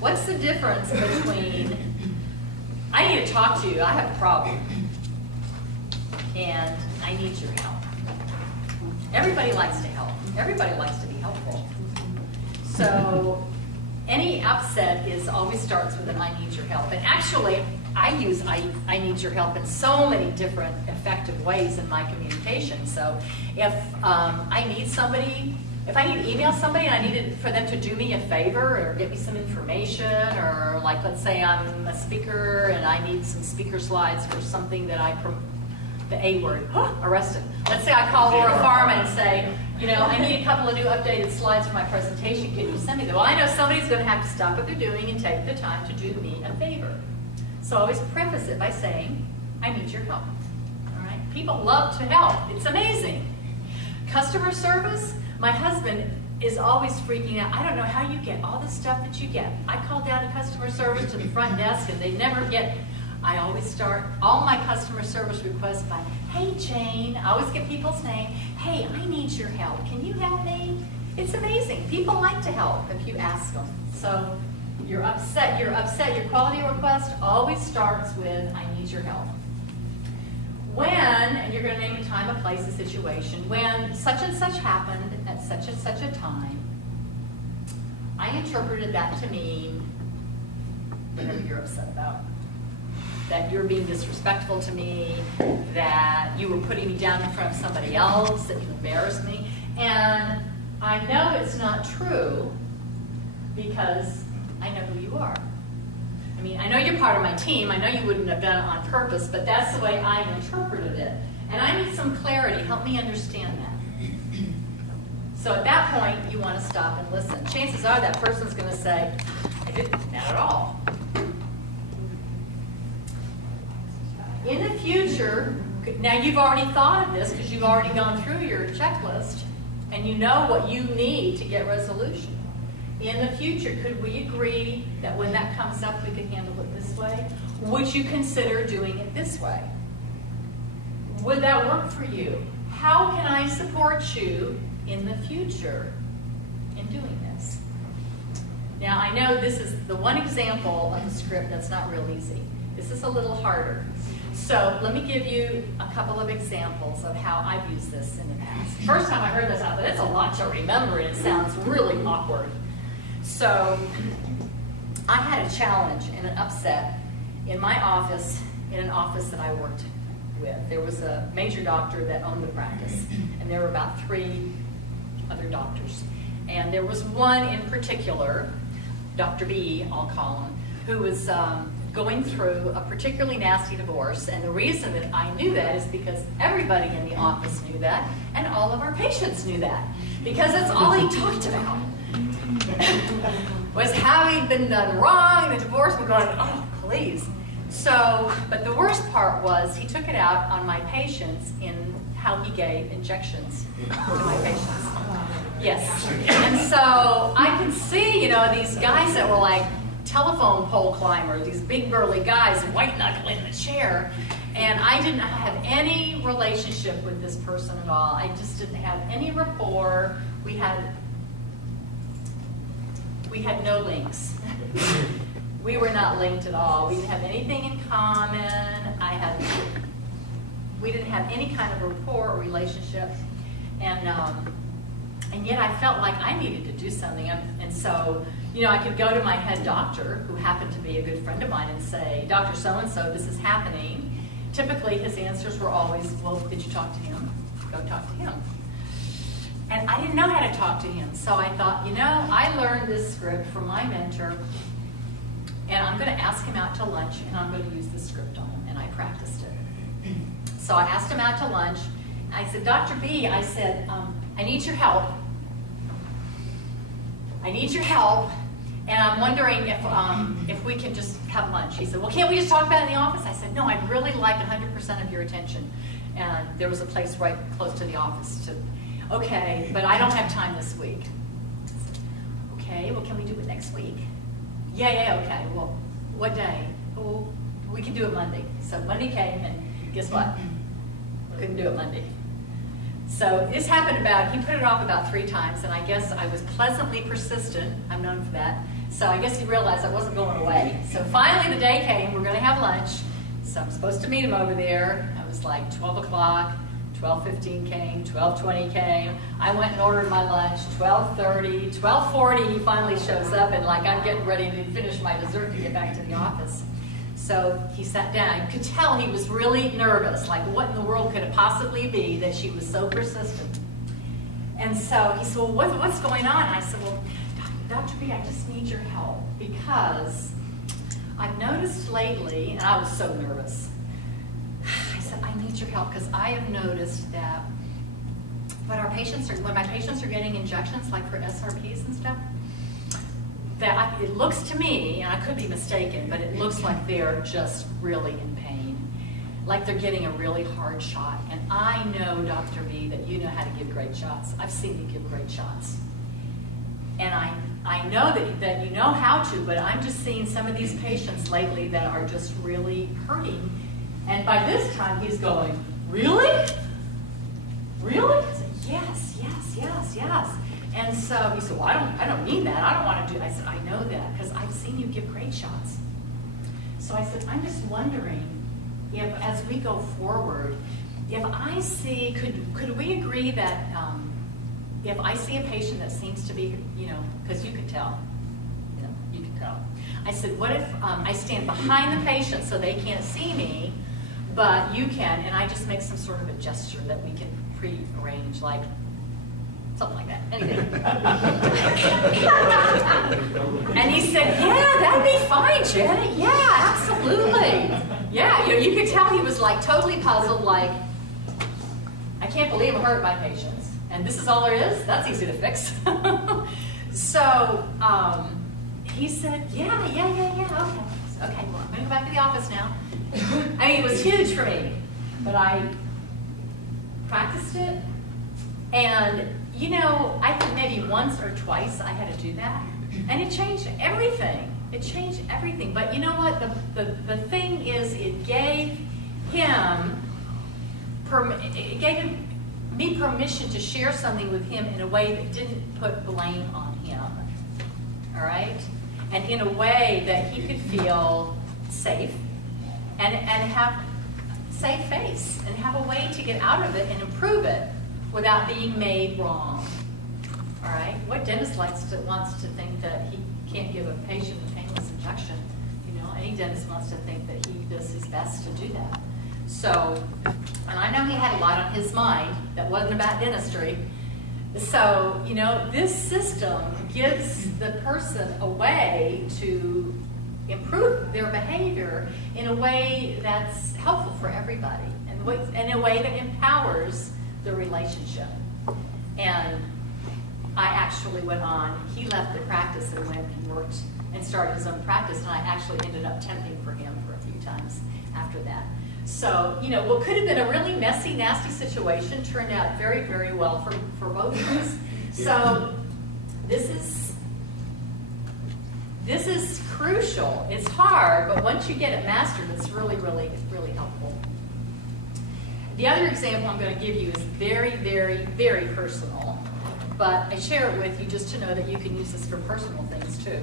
What's the difference between, I need to talk to you, I have a problem, and I need your help? Everybody likes to help. Everybody likes to be helpful. So any upset always starts with an I need your help. And actually, I use I need your help in so many different effective ways in my communication. So if I need somebody, if I need to email somebody and I needed for them to do me a favor or get me some information, or like let's say I'm a speaker and I need some speaker slides for something that the A word, arrested. Let's say I call Laura Farm and say, you know, I need a couple of new updated slides for my presentation. Can you send me them? Well, I know somebody's going to have to stop what they're doing and take the time to do me a favor. So I always preface it by saying, I need your help. All right? People love to help. It's amazing. Customer service, my husband is always freaking out. I don't know how you get all the stuff that you get. I call down to customer service to the front desk and they never get. I always start all my customer service requests by, hey Jane. I always get people's name. Hey, I need your help. Can you help me? It's amazing. People like to help if you ask them. So you're upset. Your quality request always starts with, I need your help. When, and you're going to name a time, a place, a situation, when such and such happened at such and such a time, I interpreted that to mean whatever you're upset about. That you're being disrespectful to me, that you were putting me down in front of somebody else, that you embarrassed me. And I know it's not true because I know who you are. I mean, I know you're part of my team. I know you wouldn't have done it on purpose, but that's the way I interpreted it. And I need some clarity. Help me understand that. So at that point, you want to stop and listen. Chances are that person's going to say, I didn't, not at all. In the future, now you've already thought of this because you've already gone through your checklist and you know what you need to get resolution. In the future, could we agree that when that comes up, we could handle it this way? Would you consider doing it this way? Would that work for you? How can I support you in the future in doing this? Now, I know this is the one example of a script that's not real easy. This is a little harder. So let me give you a couple of examples of how I've used this in the past. First time I heard this, I thought, it's a lot to remember, and it sounds really awkward. So I had a challenge and an upset in my office, in an office that I worked with. There was a major doctor that owned the practice, and there were about 3 other doctors. And there was one in particular, Dr. B, I'll call him, who was going through a particularly nasty divorce. And the reason that I knew that is because everybody in the office knew that, and all of our patients knew that, because that's all he talked about. Was having been done wrong, the divorce, we're going, oh, please. So, but the worst part was he took it out on my patients in how he gave injections to my patients. Yes. And so I can see, you know, these guys that were like telephone pole climbers, these big burly guys, white knuckle in the chair. And I didn't have any relationship with this person at all. I just didn't have any rapport. We had no links. We were not linked at all. We didn't have anything in common. We didn't have any kind of rapport or relationship. And yet I felt like I needed to do something. And so, you know, I could go to my head doctor, who happened to be a good friend of mine, and say, Dr. So-and-so, this is happening. Typically, his answers were always, well, did you talk to him? Go talk to him. And I didn't know how to talk to him. So I thought, you know, I learned this script from my mentor, and I'm going to ask him out to lunch, and I'm going to use this script on him. And I practiced it. So I asked him out to lunch. I said, Dr. B, I said, I need your help. I need your help, and I'm wondering if we can just have lunch. He said, well, can't we just talk about it in the office? I said, no, I'd really like 100% of your attention. And there was a place right close to the office. Okay, but I don't have time this week. I said, okay, well, can we do it next week? Yeah, okay. Well, what day? Well, we can do it Monday. So Monday came, and guess what? Couldn't do it Monday. So this happened he put it off about 3 times, and I guess I was pleasantly persistent. I'm known for that. So I guess he realized I wasn't going away. So finally the day came, we're going to have lunch. So I'm supposed to meet him over there. I was like 12 o'clock, 12:15 came, 12:20 came. I went and ordered my lunch, 12:30, 12:40 he finally shows up, and like I'm getting ready to finish my dessert to get back to the office. So he sat down. I could tell he was really nervous, like what in the world could it possibly be that she was so persistent? And so he said, well, what's going on? I said, well, Dr. B, I just need your help, because I've noticed lately, and I was so nervous, I said, I need your help, because I have noticed that when my patients are getting injections, like for SRPs and stuff, that it looks to me, and I could be mistaken, but it looks like they're just really in pain, like they're getting a really hard shot. And I know, Dr. B, that you know how to give great shots. I've seen you give great shots. And I know that you know how to, but I'm just seeing some of these patients lately that are just really hurting. And by this time, he's going, really? Really? I said, yes. And so he said, well, I don't mean that. I don't want to do it. I said, I know that, because I've seen you give great shots. So I said, I'm just wondering if, as we go forward, if I see, could we agree that if I see a patient that seems to be, you know, because you can tell, you can tell. I said, what if I stand behind the patient so they can't see me, but you can, and I just make some sort of a gesture that we can pre-arrange, like something like that. Anyway. And he said, yeah, that'd be fine, Janet. Yeah, absolutely. Yeah, you could tell he was like totally puzzled, like, I can't believe I hurt my patients. And this is all there is? That's easy to fix. So he said, yeah, okay. Okay, well, I'm going to go back to the office now. I mean, it was huge for me, but I practiced it. And, you know, I think maybe once or twice I had to do that. And it changed everything. It changed everything. But you know what? The thing is, it gave me permission to share something with him in a way that didn't put blame on him. All right? And in a way that he could feel safe and have safe face and have a way to get out of it and improve it without being made wrong. All right? What dentist wants to think that he can't give a patient a painless injection? You know, any dentist wants to think that he does his best to do that. So, and I know he had a lot on his mind that wasn't about dentistry. So, you know, this system gives the person a way to improve their behavior in a way that's helpful for everybody, and in a way that empowers the relationship. And I actually went on, he left the practice and went and worked and started his own practice, and I actually ended up temping for him for a few times after that. So, you know, what could have been a really messy, nasty situation turned out very, very well for both of us. So this is crucial. It's hard, but once you get it mastered, it's really, really, really helpful. The other example I'm going to give you is very, very, very personal, but I share it with you just to know that you can use this for personal things too.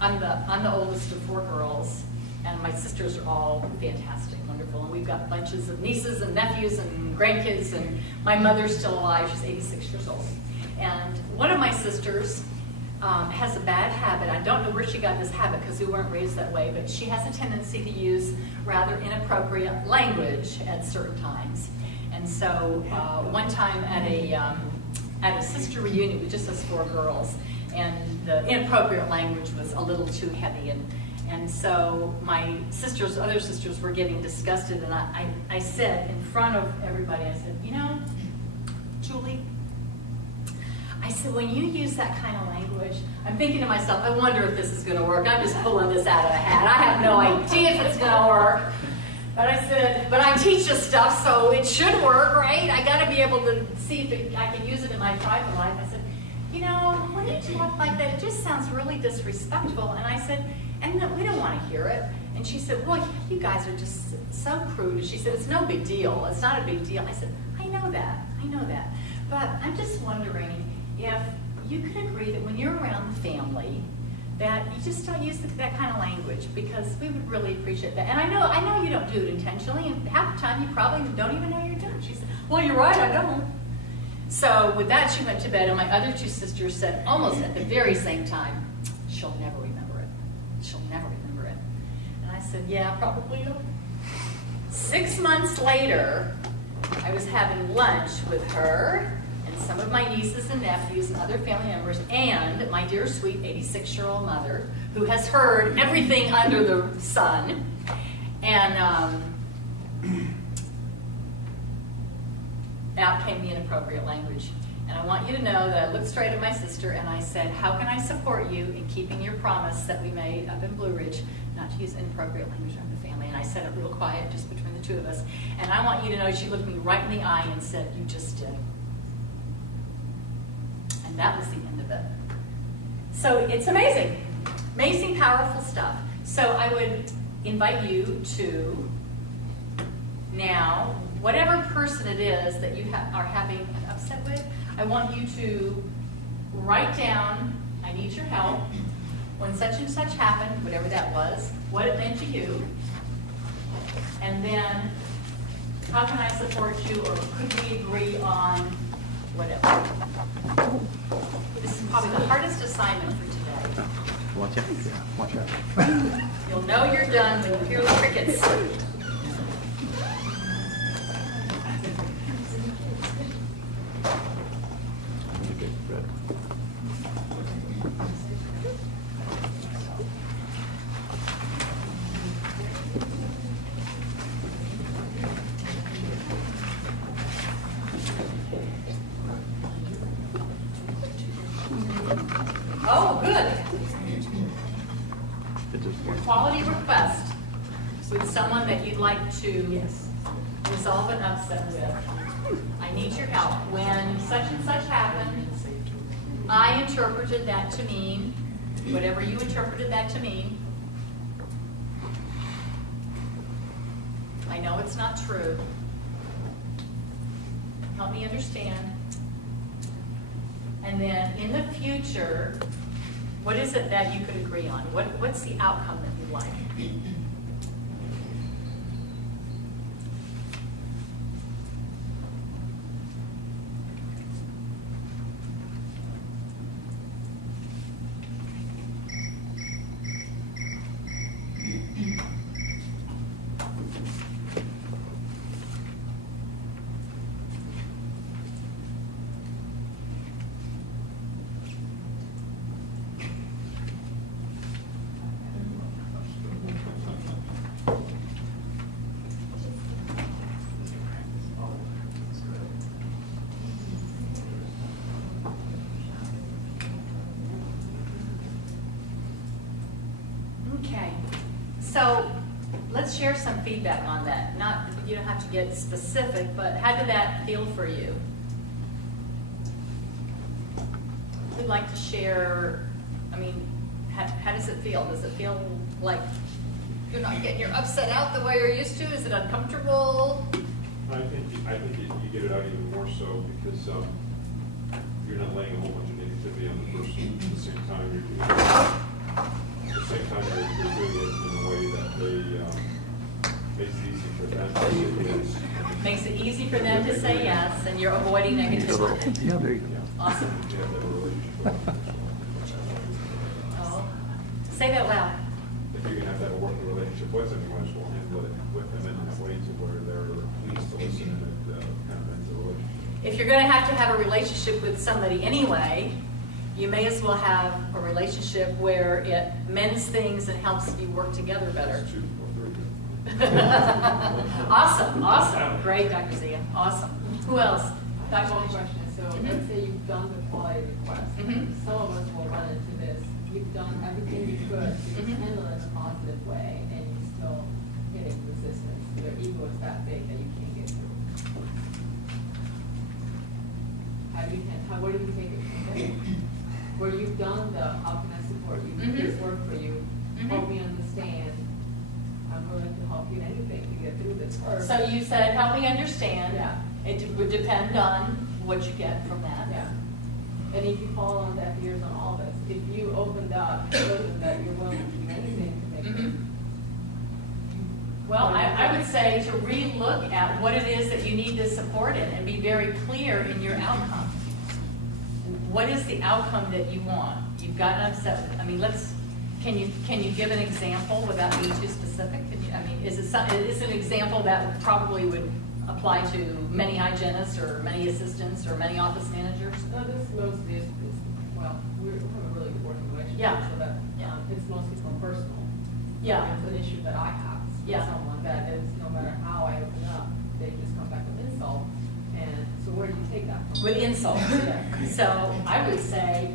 I'm the oldest of 4 girls, and my sisters are all fantastic, wonderful, and we've got bunches of nieces and nephews and grandkids, and my mother's still alive. She's 86 years old. And one of my sisters has a bad habit. I don't know where she got this habit because we weren't raised that way, but she has a tendency to use rather inappropriate language at certain times. And so one time at a sister reunion with just us 4 girls, and the inappropriate language was a little too heavy, and so my other sisters were getting disgusted, and I said in front of everybody, I said, you know, Julie, I said, when you use that kind of language, I'm thinking to myself, I wonder if this is going to work. I'm just pulling this out of the hat. I have no idea if it's going to work. But I said, but I teach this stuff, so it should work, right? I got to be able to see if I can use it in my private life. I said, you know, when you talk like that, it just sounds really disrespectful. And I said, and we don't want to hear it. And she said, well, you guys are just so crude. She said, it's no big deal. It's not a big deal. I said, I know that. But I'm just wondering if you could agree that when you're around the family, that you just don't use that kind of language, because we would really appreciate that. And I know you don't do it intentionally, and half the time you probably don't even know you're doing it. She said, well, you're right, I don't. So with that, she went to bed, and my other 2 sisters said almost at the very same time, she'll never remember it. She'll never remember it. And I said, yeah, probably not. 6 months later, I was having lunch with her and some of my nieces and nephews and other family members, and my dear sweet 86-year-old mother, who has heard everything under the sun. And out came the inappropriate language. And I want you to know that I looked straight at my sister and I said, how can I support you in keeping your promise that we made up in Blue Ridge not to use inappropriate language around the family? And I said it real quiet, just between the 2 of us. And I want you to know she looked me right in the eye and said, you just did. And that was the end of it. So it's amazing. Amazing, powerful stuff. So I would invite you to now, whatever person it is that you are having an upset with, I want you to write down, I need your help, when such and such happened, whatever that was, what it meant to you, and then how can I support you, or could we agree on whatever. This is probably the hardest assignment for today. Watch out. Yeah, watch out. You'll know you're done when you hear the crickets. Oh, good. Your quality request with someone that you'd like to resolve an upset with. I need your help. When such and such happened, I interpreted that to mean whatever you interpreted that to mean. I know it's not true. Help me understand. And then in the future, what is it that you could agree on? What's the outcome that you like? some feedback on that. Not, you don't have to get specific, but how did that feel for you? We'd like to share, I mean, how does it feel? Does it feel like you're not getting your upset out the way you're used to? Is it uncomfortable? I think you get it out even more so because you're not laying a whole bunch of negativity on the person. At the same time, you're doing it in a way that makes it easy for them to say yes. Makes it easy for them to say yes, and you're avoiding negativity. Yeah, there you go. Awesome. You have that relationship with them. Oh, say that loud. If you're gonna have that working relationship with them, you might as well handle it with them in that way to where they're pleased to listen and it kind of ends the relationship. If you're going to have a relationship with somebody anyway, you may as well have a relationship where it mends things and helps you work together better. It's 2 or 3. Awesome. Great, Dr. Zia. Awesome. Who else? Dr. One Walsh? question, so Mhm. let's say you've done the quality request. Mhm. Some of us will run into this, you've done everything you could to Mhm. handle it in a positive way, and you still hitting resistance. Their ego is that big that you can't get through. Where do you take it from there? Where you've done the, how can I support you, Mhm. this work for you, Mhm. help me understand, I'm willing to help you in anything to get through this. Or- So you said, help me understand. Yeah. It would depend on what you get from that. Yeah. And if you fall on deaf ears on all this, if you opened up, showed that you're willing to do anything to make it. Mhm. Well, I would say to re-look at what it is that you need this support in and be very clear in your outcome. What is the outcome that you want? You've gotten upset with, I mean, can you give an example without being too specific? Is it an example that probably would apply to many hygienists or many assistants or many office managers? No, this mostly is, well, we have a really good working relationship. Yeah. So that, Yeah. it's mostly more personal. Yeah. It's an issue that I have with Yeah. someone that is, no matter how I open up, they just come back with insult. And so where do you take that from? With insults. So I would say,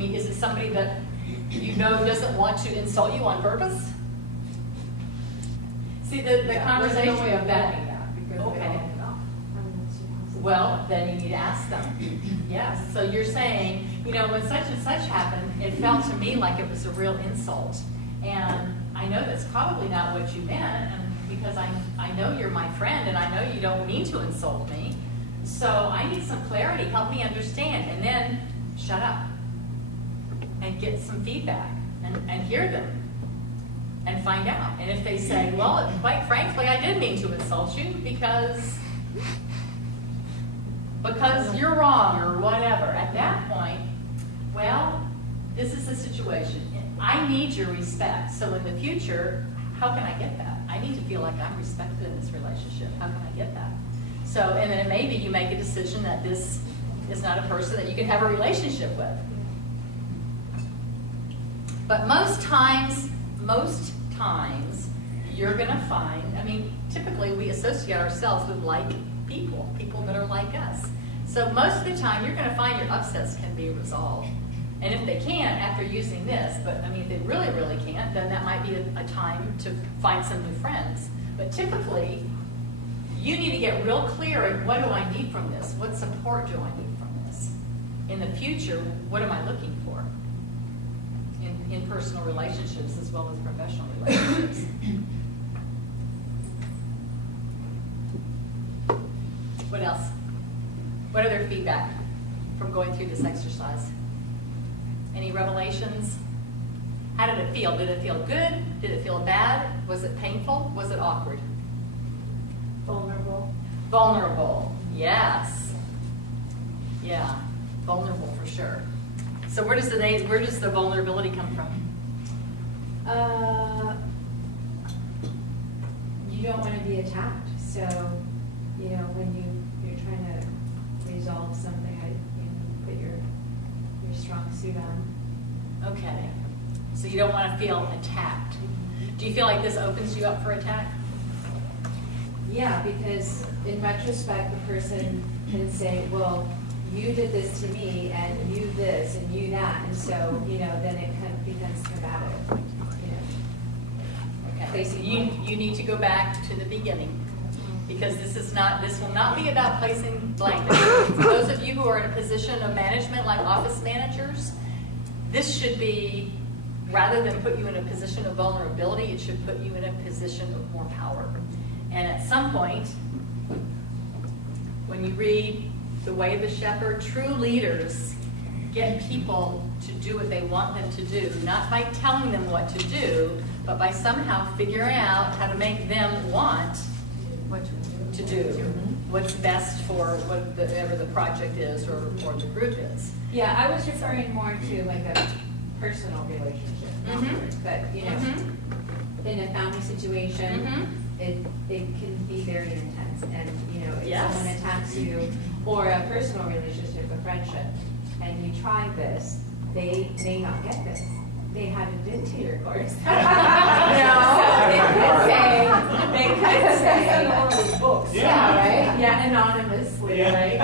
is it somebody that doesn't want to insult you on purpose? See, the Yeah, conversation there's no way of of that. vetting that because they Okay. don't open up. Well, then you need to ask them. Yes, so you're saying, when such and such happened, it felt to me like it was a real insult. And I know that's probably not what you meant, and because I know you're my friend, and I know you don't mean to insult me. So I need some clarity, help me understand, and then shut up. And get some feedback, and hear them. And find out. And if they say, well, quite frankly, I did mean to insult you because you're wrong or whatever. At that point, well, this is the situation. I need your respect. So in the future, how can I get that? I need to feel like I'm respected in this relationship. How can I get that? So, and then maybe you make a decision that this is not a person that you can have a relationship with. But most times, you're going to find, typically we associate ourselves with like people that are like us. So most of the time, you're going to find your upsets can be resolved. And if they can't, after using this, but if they really, really can't, then that might be a time to find some new friends. But typically, you need to get real clear at what do I need from this? What support do I need from this? In the future, what am I looking for? In personal relationships as well as professional relationships. What else? What other feedback from going through this exercise? Any revelations? How did it feel? Did it feel good? Did it feel bad? Was it painful? Was it awkward? Vulnerable. Vulnerable, yes. Yeah, vulnerable for sure. So where does the vulnerability come from? You don't want to be attacked. So, when you're trying to resolve something, put your strong suit on. Okay. So you don't want to feel attacked. Do you feel like this opens you up for attack? Yeah, because in retrospect, the person can say, well, you did this to me, and you this, and you that, and so, then it kind of becomes combative, Placing You, one. you need to go back to the beginning, because this will not be about placing blankets. For those of you who are in a position of management, like office managers, this should be, rather than put you in a position of vulnerability, it should put you in a position of more power. And at some point, when you read The Way of the Shepherd, true leaders get people to do what they want them to do, not by telling them what to do, but by somehow figuring out how to make them want what to do, what's best for whatever the project is or the group is. Yeah, I was referring more to like a personal relationship, not Mhm. work, but, you know, in a family situation, it can be very intense, and, you know, if Yes. someone attacks you, or a personal relationship, a friendship, and you try this, they may not get this. They haven't been to your course. So they could say, Books. yeah, right? Yeah, anonymously, Yeah. right?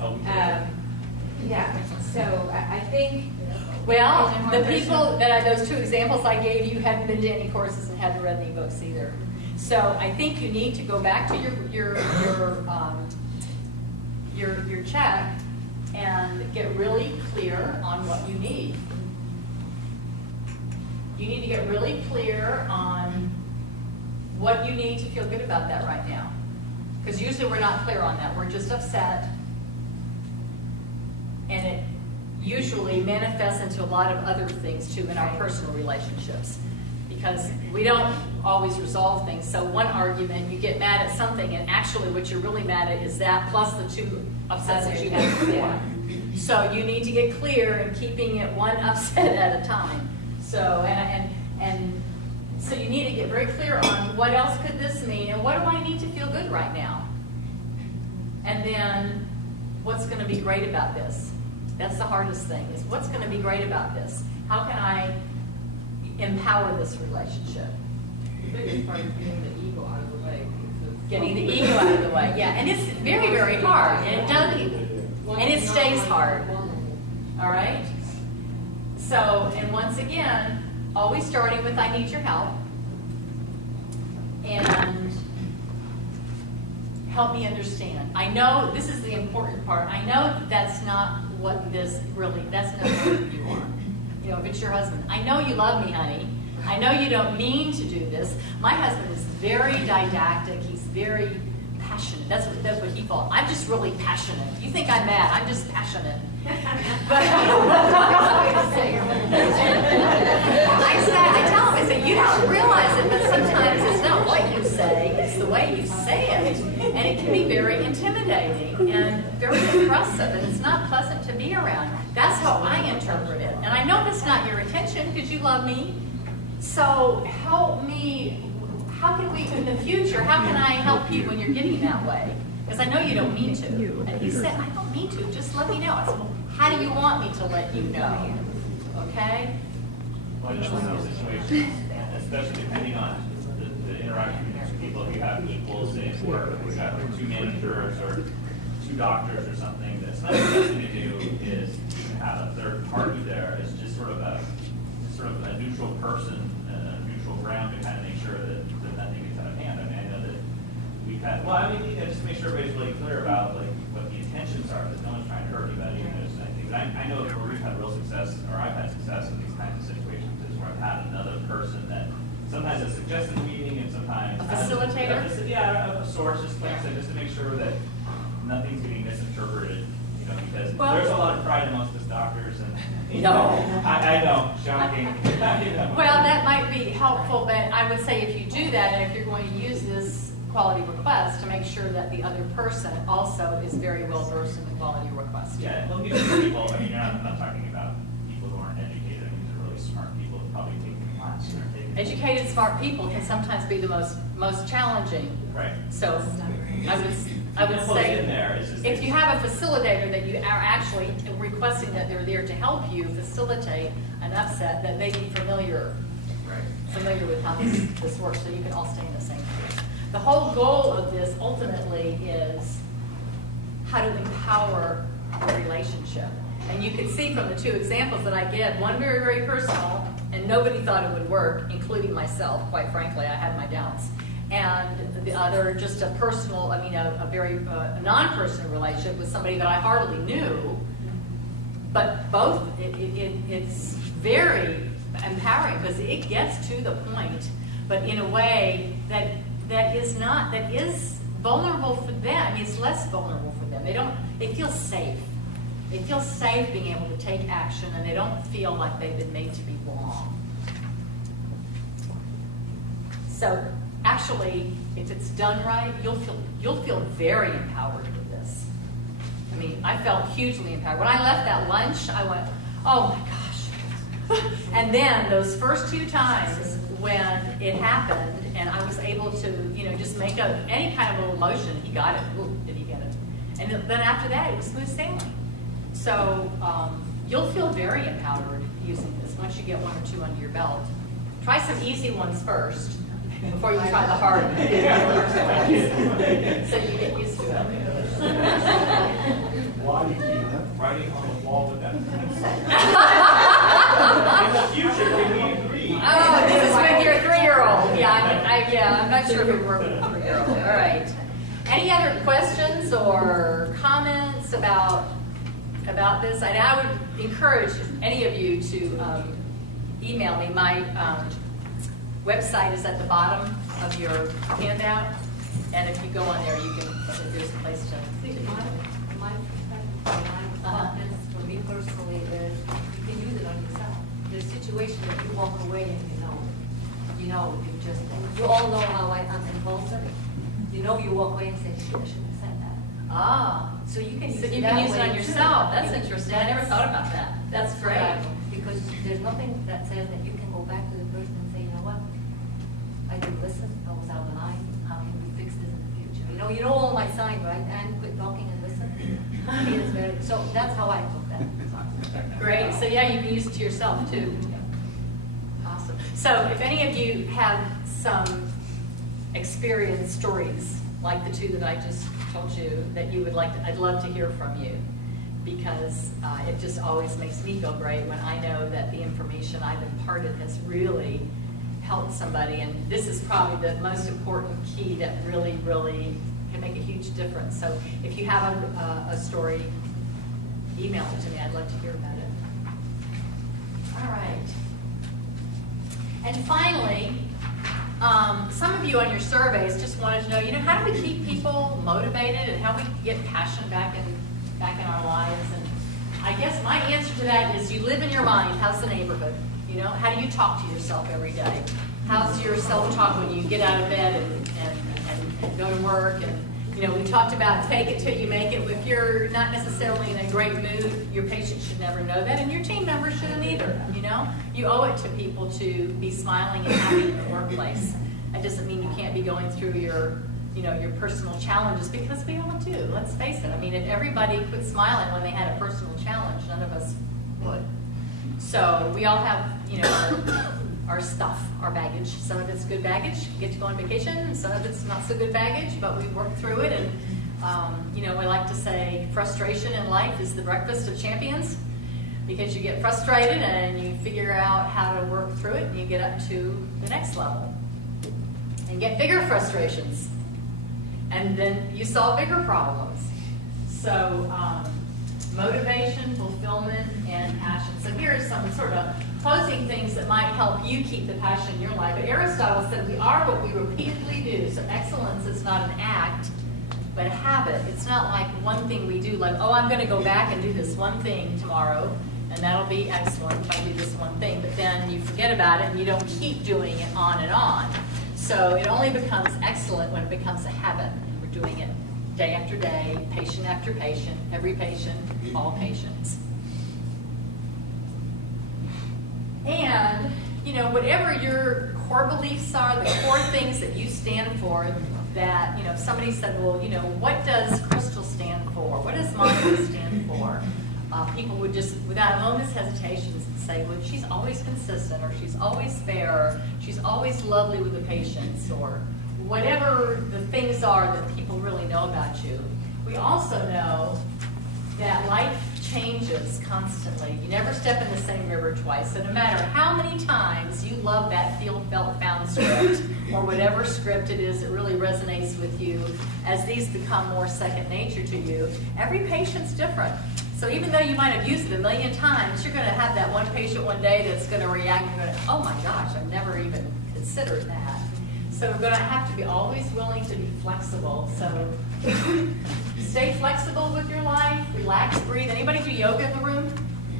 Oh, Yeah, so I think. Well, in a more the personal- people those two examples I gave you hadn't been to any courses and hadn't read any books either. So I think you need to go back to your check and get really clear on what you need. You need to get really clear on what you need to feel good about that right now. Because usually we're not clear on that. We're just upset. And it usually manifests into a lot of other things too in our personal relationships. Because we don't always resolve things. So one argument, you get mad at something, and actually what you're really mad at is that plus the two upsets that you had before. So you need to get clear in keeping it one upset at a time. So, and so you need to get very clear on what else could this mean, and what do I need to feel good right now? And then, what's going to be great about this? That's the hardest thing, is what's going to be great about this? How can I empower this relationship? The biggest part is getting the ego out of the way. Getting the ego out of the way, yeah. And it's very, very hard, and it does, and it stays hard. All right? So, and once again, always starting with I need your help. And help me understand. I know, this is the important part, I know that that's not what this really, that's not what you want. You know, if it's your husband, I know you love me, honey. I know you don't mean to do this. My husband is very didactic, he's very passionate. That's what he calls. I'm just really passionate. You think I'm mad, I'm just passionate. But I tell him, I say, you don't realize it, but sometimes it's not what you say, it's the way you say it. And it can be very intimidating and very impressive, and it's not pleasant to be around. That's how I interpret it. And I know that's not your intention, because you love me. So help me, how can we, in the future, how can I help you when you're getting that way? Because I know you don't mean to. And he said, I don't mean to, just let me know. I said, well, how do you want me to let you know? Okay? Well, in some situations, especially depending on the interaction between people, if you have equals, say, at work, if you've got two managers or two doctors or something, that's not the best thing to do is have a third party there. It's just sort of a neutral person, a neutral ground to kind of make sure that nothing gets out of hand. I mean, I know that we've had, well, I mean, just to make sure everybody's really clear about like what the intentions are, that no one's trying to hurt anybody, you know, just anything. But I know that where we've had real success, or I've had success in these kinds of situations, is where I've had another person that sometimes has suggested a meeting and sometimes. A facilitator? Yeah, of sorts, just like I said, just to make sure that nothing's getting misinterpreted, you know, because Well- there's a lot of pride amongst us doctors and. No. I know, shocking. You know. Well, that might be helpful, but I would say if you do that, and if you're going to use this quality request, to make sure that the other person also is very well versed in the quality request. Yeah, well, these are people, I mean, I'm not talking about people who aren't educated, I mean, these are really smart people who probably take the class and are taking. Educated, smart people can sometimes be the most challenging. Right. So I would Put it in say, there, it's just. if you have a facilitator that you are actually requesting that they're there to help you facilitate an upset, that they be familiar with how this works, so you can all stay in the same place. The whole goal of this ultimately is how to empower the relationship. And you can see from the two examples that I give, one very, very personal, and nobody thought it would work, including myself, quite frankly, I had my doubts. And the other, just a personal, I mean, a very non-personal relationship with somebody that I hardly knew. But both, it's very empowering because it gets to the point, but in a way that is vulnerable for them. I mean, it's less vulnerable for them. They feel safe. They feel safe being able to take action, and they don't feel like they've been made to be wrong. So actually, if it's done right, you'll feel very empowered with this. I mean, I felt hugely empowered. When I left that lunch, I went, oh my gosh. And then those first 2 times when it happened, and I was able to, just make any kind of little motion, he got it. Ooh, did he get it? And then after that, it was smooth sailing. So you'll feel very empowered using this once you get 1 or 2 under your belt. Try some easy ones first before you try the hard ones. So you get used to it. Writing on the wall with that. In the future, when we agree. Oh, this is with your 3-year-old. Yeah, I'm not sure if it worked with a 3-year-old. All right. Any other questions or comments about this? And I would encourage any of you to email me. My website is at the bottom of your handout, and if you go on there, there's a place to. My perspective, my thought is, for me personally, is you can use it on yourself. There's situations that you walk away and you all know how I'm impulsive. You walk away and say, shit, I shouldn't have said that. So you can use it that on way, yourself. too. That's interesting. I never thought about that. That's great. Because there's nothing that says that you can go back to the person and say, you know what? I didn't listen, I was out of line, how can we fix this in the future? You know all my signs, right? And quit talking and listen. So that's how I took that. Great. So yeah, you can use it to yourself too. Awesome. So if any of you have some experience stories like the 2 that I just told you that you would like to, I'd love to hear from you, because it just always makes me feel great when I know that the information I've imparted has really helped somebody. And this is probably the most important key that really, really can make a huge difference. So if you have a story, email it to me. I'd love to hear about it. All right. And finally, some of you on your surveys just wanted to know, how do we keep people motivated and how we get passion back in our lives? And I guess my answer to that is you live in your mind. How's the neighborhood? How do you talk to yourself every day? How's your self-talk when you get out of bed and go to work? And we talked about fake it till you make it. If you're not necessarily in a great mood, your patient should never know that, and your team members shouldn't either. You owe it to people to be smiling and happy in the workplace. That doesn't mean you can't be going through your personal challenges, because we all do. Let's face it. I mean, if everybody quit smiling when they had a personal challenge, none of us would. So we all have, our stuff, our baggage. Some of it's good baggage, you get to go on vacation. Some of it's not so good baggage, but we work through it. And, we like to say frustration in life is the breakfast of champions, because you get frustrated and you figure out how to work through it, and you get up to the next level and get bigger frustrations. And then you solve bigger problems. So motivation, fulfillment, and passion. So here are some sort of closing things that might help you keep the passion in your life. But Aristotle said we are what we repeatedly do. So excellence is not an act, but a habit. It's not like one thing we do, like, oh, I'm going to go back and do this one thing tomorrow, and that'll be excellent if I do this one thing. But then you forget about it, and you don't keep doing it on and on. So it only becomes excellent when it becomes a habit. And we're doing it day after day, patient after patient, every patient, all patients. And, whatever your core beliefs are, the core things that you stand for, that, if somebody said, well, what does Crystal stand for? What does Monica stand for? People would just, without a moment's hesitation, say, well, she's always consistent, or she's always fair, or she's always lovely with the patients, or whatever the things are that people really know about you. We also know that life changes constantly. You never step in the same river twice. So no matter how many times you love that feel, felt, found script, or whatever script it is that really resonates with you, as these become more second nature to you, every patient's different. So even though you might have used it a million times, you're going to have that one patient one day that's going to react and go, oh my gosh, I've never even considered that. So we're going to have to be always willing to be flexible. So stay flexible with your life, relax, breathe. Anybody do yoga in the room?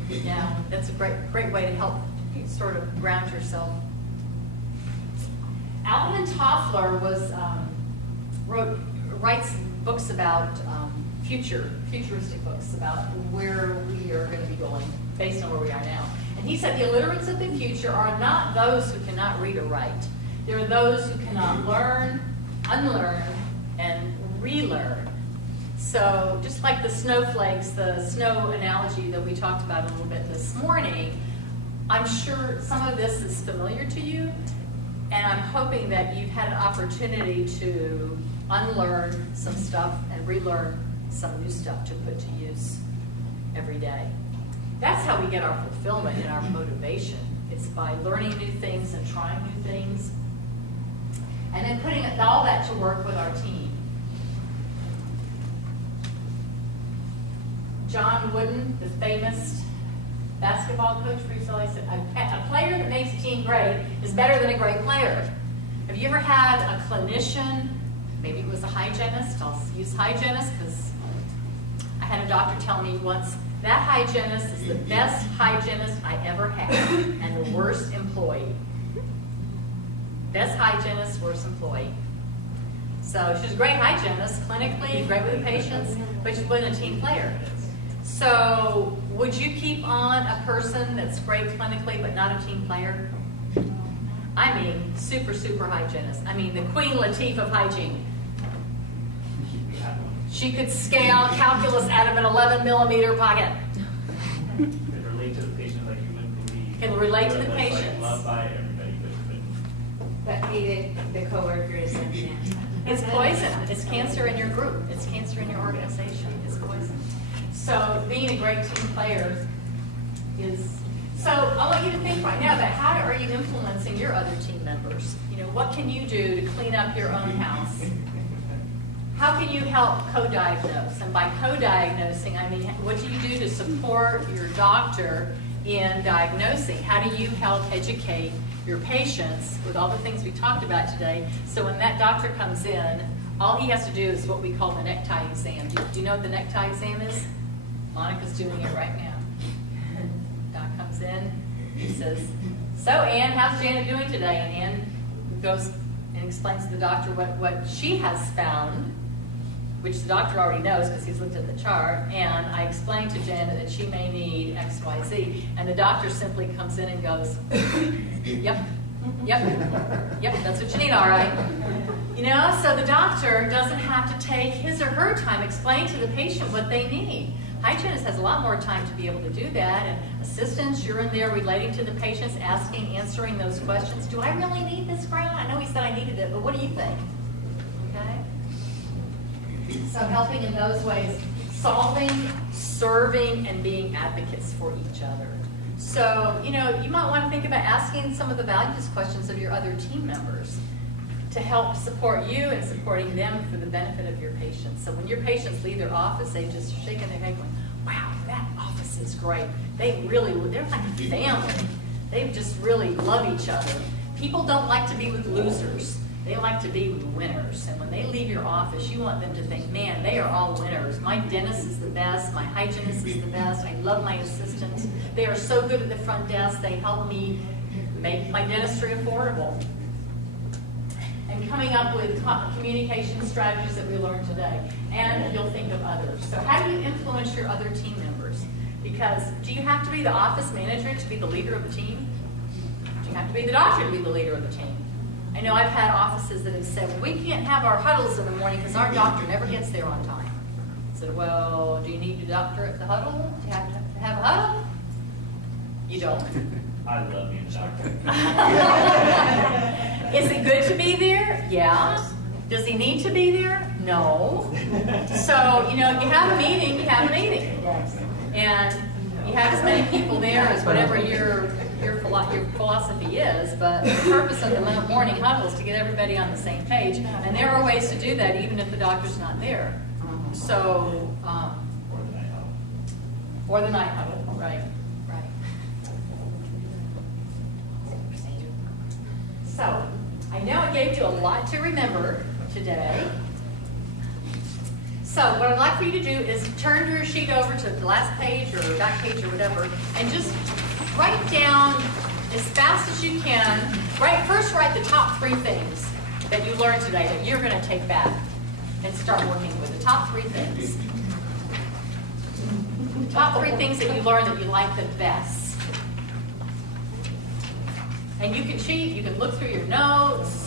Yeah, that's a great way to help you sort of ground yourself. Alvin Toffler writes books about futuristic books about where we are going to be going based on where we are now. And he said the illiterates of the future are not those who cannot read or write. They're those who cannot learn, unlearn, and relearn. So just like the snowflakes, the snow analogy that we talked about a little bit this morning, I'm sure some of this is familiar to you, and I'm hoping that you've had an opportunity to unlearn some stuff and relearn some new stuff to put to use every day. That's how we get our fulfillment and our motivation. It's by learning new things and trying new things, and then putting all that to work with our team. John Wooden, the famous basketball coach, always said, a player that makes a team great is better than a great player. Have you ever had a clinician, maybe it was a hygienist, I'll use hygienist because I had a doctor tell me once, that hygienist is the best hygienist I ever had and the worst employee. Best hygienist, worst employee. So she was a great hygienist, clinically, great with the patients, but she wasn't a team player. So would you keep on a person that's great clinically but not a team player? I mean, super, super hygienist. I mean, the Queen Latifah of hygiene. She could scale calculus out of an 11-millimeter pocket. Can relate to the patient like you wouldn't believe. Can relate to the That's, like, patients. loved by everybody, but But hated the coworkers and It's poison. It's cancer in your group. It's cancer in your organization. It's poison. So being a great team player is... So I want you to think right now about how are you influencing your other team members? You know, what can you do to clean up your own house? How can you help co-diagnose? And by co-diagnosing, I mean, what do you do to support your doctor in diagnosing? How do you help educate your patients with all the things we talked about today? So when that doctor comes in, all he has to do is what we call the necktie exam. Do you know what the necktie exam is? Monica's doing it right now. Doc comes in, he says, so Ann, how's Janet doing today? And Ann goes and explains to the doctor what she has found, which the doctor already knows because he's looked at the chart, and I explained to Janet that she may need X, Y, Z, and the doctor simply comes in and goes, yep, that's what you need, all right. You know, so the doctor doesn't have to take his or her time explaining to the patient what they need. Hygienist has a lot more time to be able to do that, and assistants, you're in there relating to the patients, asking, answering those questions. Do I really need this ground? I know he said I needed it, but what do you think? Okay? So helping in those ways, solving, serving, and being advocates for each other. So, you know, you might want to think about asking some of the values questions of your other team members to help support you and supporting them for the benefit of your patients. So when your patients leave their office, they just shaking their head going, wow, that office is great. They're like a family. They just really love each other. People don't like to be with losers. They like to be with winners. And when they leave your office, you want them to think, man, they are all winners. My dentist is the best. My hygienist is the best. I love my assistants. They are so good at the front desk. They help me make my dentistry affordable. And coming up with communication strategies that we learned today. And you'll think of others. So how do you influence your other team members? Because do you have to be the office manager to be the leader of the team? Do you have to be the doctor to be the leader of the team? I know I've had offices that have said, well, we can't have our huddles in the morning because our doctor never gets there on time. I said, well, do you need a doctor at the huddle? Do you have to have a huddle? You don't. I love being a doctor. Is it good to be there? Yeah. Does he need to be there? No. So, you know, you have a meeting, you have a meeting. And you have as many people there as whatever your philosophy is, but the purpose of the morning huddle is to get everybody on the same page. And there are ways to do that even if the doctor's not there. So, or the night huddle, right, right. So, I know I gave you a lot to remember today. So what I'd like for you to do is turn your sheet over to the last page or back page or whatever, and just write down as fast as you can. First write the top 3 things that you learned today that you're going to take back and start working with. The top 3 things. The top 3 things that you learned that you like the best. And you can cheat, you can look through your notes.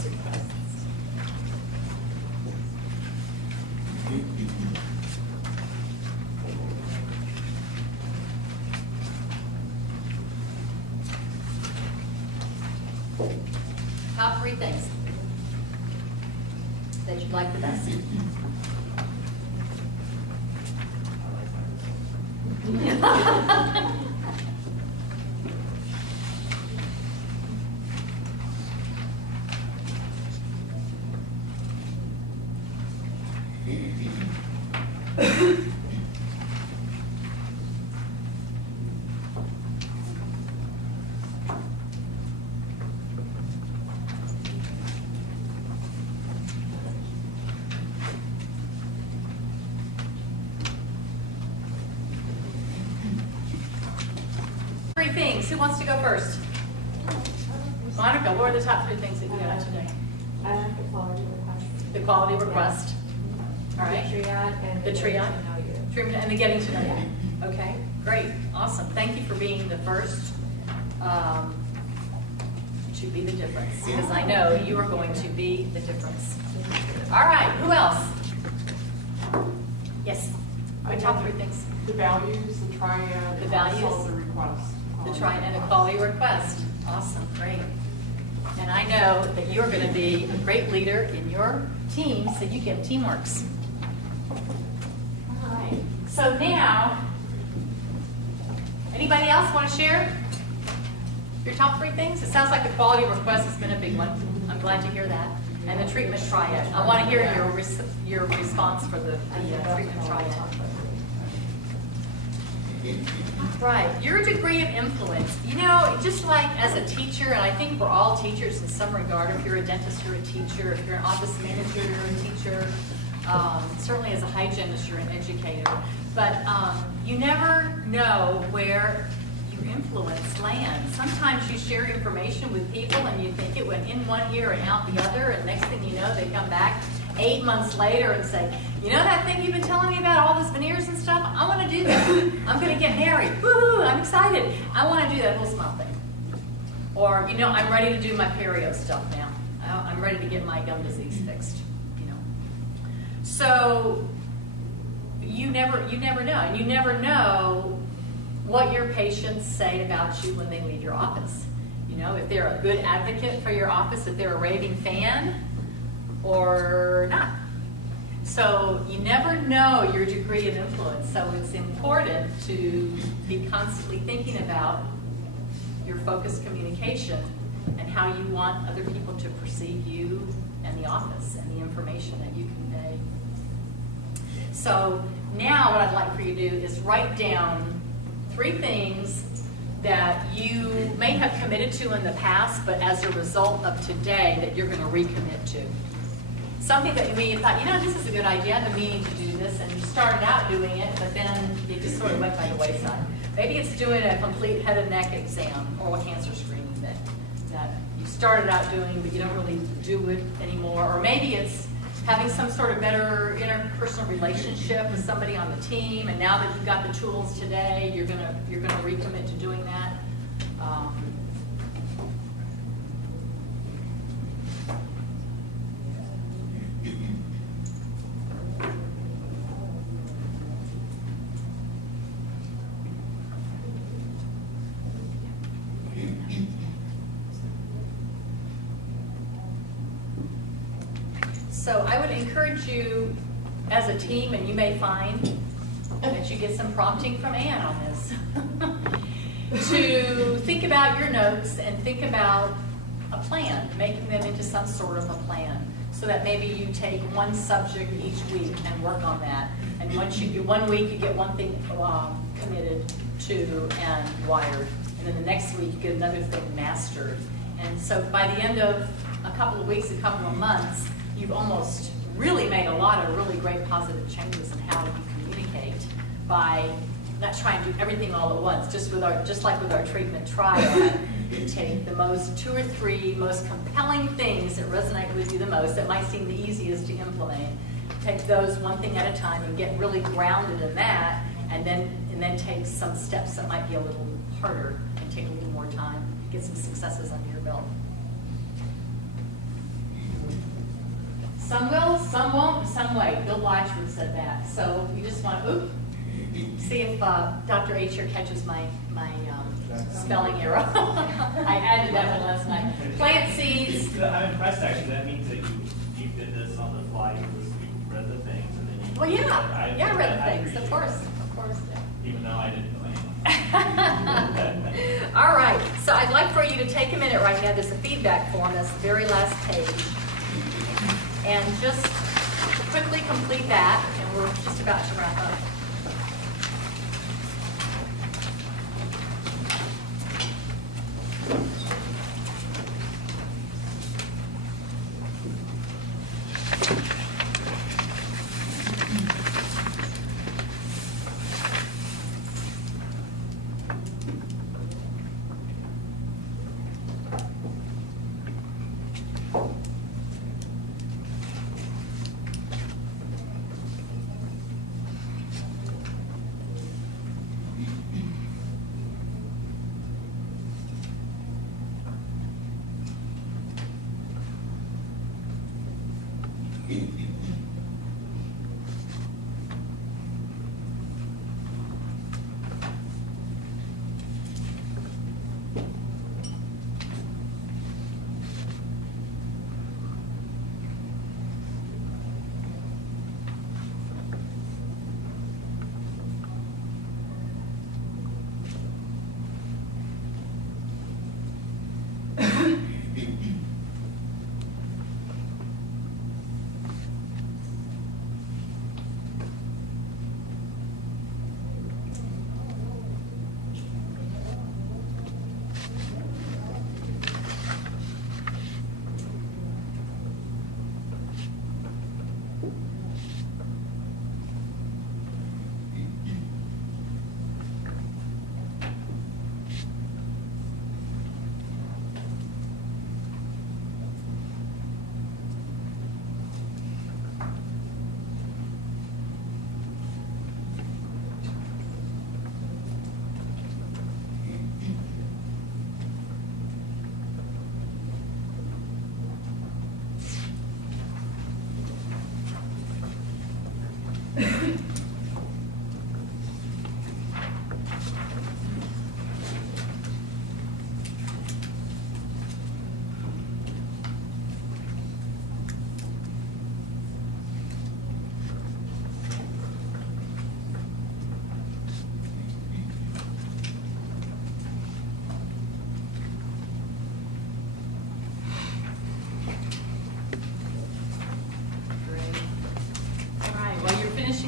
Top 3 things that you like the best. Things. Who wants to go first? Monica, what are the top 3 things that you got today? I like the quality request. The quality request. All right. The triad and The triad. getting to know you. Treatment and the getting to know you. Okay, great, awesome. Thank you for being the first to be the difference, because I know you are going to be the difference. All right, who else? Yes. My top 3 things. The values, the triad. The values. Also the request. The triad and the quality request. Awesome, great. And I know that you're going to be a great leader in your team, so you get teamworks. All right. So now, anybody else want to share your top 3 things? It sounds like the quality request has been a big one. I'm glad to hear that. And the treatment triad. I want to hear your response for the treatment triad. Right, your degree of influence. You know, just like as a teacher, and I think we're all teachers in some regard. If you're a dentist, you're a teacher. If you're an office manager, you're a teacher. Certainly as a hygienist, you're an educator. But you never know where your influence lands. Sometimes you share information with people and you think it went in one ear and out the other, and next thing you know, they come back 8 months later and say, you know that thing you've been telling me about, all those veneers and stuff? I want to do that. I'm going to get married. Woohoo, I'm excited. I want to do that whole smile thing. Or, you know, I'm ready to do my perio stuff now. I'm ready to get my gum disease fixed, you know. So you never know. And you never know what your patients say about you when they leave your office. You know, if they're a good advocate for your office, if they're a raving fan, or not. So you never know your degree of influence. So it's important to be constantly thinking about your focused communication and how you want other people to perceive you and the office and the information that you convey. So now what I'd like for you to do is write down 3 things that you may have committed to in the past, but as a result of today that you're going to recommit to. Something that you thought, you know, this is a good idea, I've been meaning to do this, and you started out doing it, but then you just sort of went by the wayside. Maybe it's doing a complete head and neck exam, oral cancer screening that you started out doing, but you don't really do it anymore. Or maybe it's having some sort of better interpersonal relationship with somebody on the team, and now that you've got the tools today, you're gonna recommit to doing that. So I would encourage you as a team, and you may find Bet you get some prompting from Ann on this. To think about your notes and think about a plan, making them into some sort of a plan. So that maybe you take one subject each week and work on that. And once you get 1 week, you get one thing committed to and wired. And then the next week, you get another thing mastered. And so by the end of a couple of weeks, a couple of months, you've almost really made a lot of really great positive changes in how you communicate by not trying to do everything all at once. Just like with our treatment triad, you take the most 2 or 3 most compelling things that resonate with you the most, that might seem the easiest to implement. Take those one thing at a time and get really grounded in that, and then take some steps that might be a little harder and take a little more time, get some successes under your belt. Some will, some won't, some wait. Bill Blatchford said that. So you just want to, see if Dr. H here catches my spelling error. I added that one last night. Plant seeds. I'm impressed, actually. That means that you did this on the fly. You read the things and then you. Well, yeah, I read the things, of course. Even though I didn't know anything. All right, so I'd like for you to take a minute right now. There's a feedback form, that's the very last page. And just quickly complete that, and we're just about to wrap up.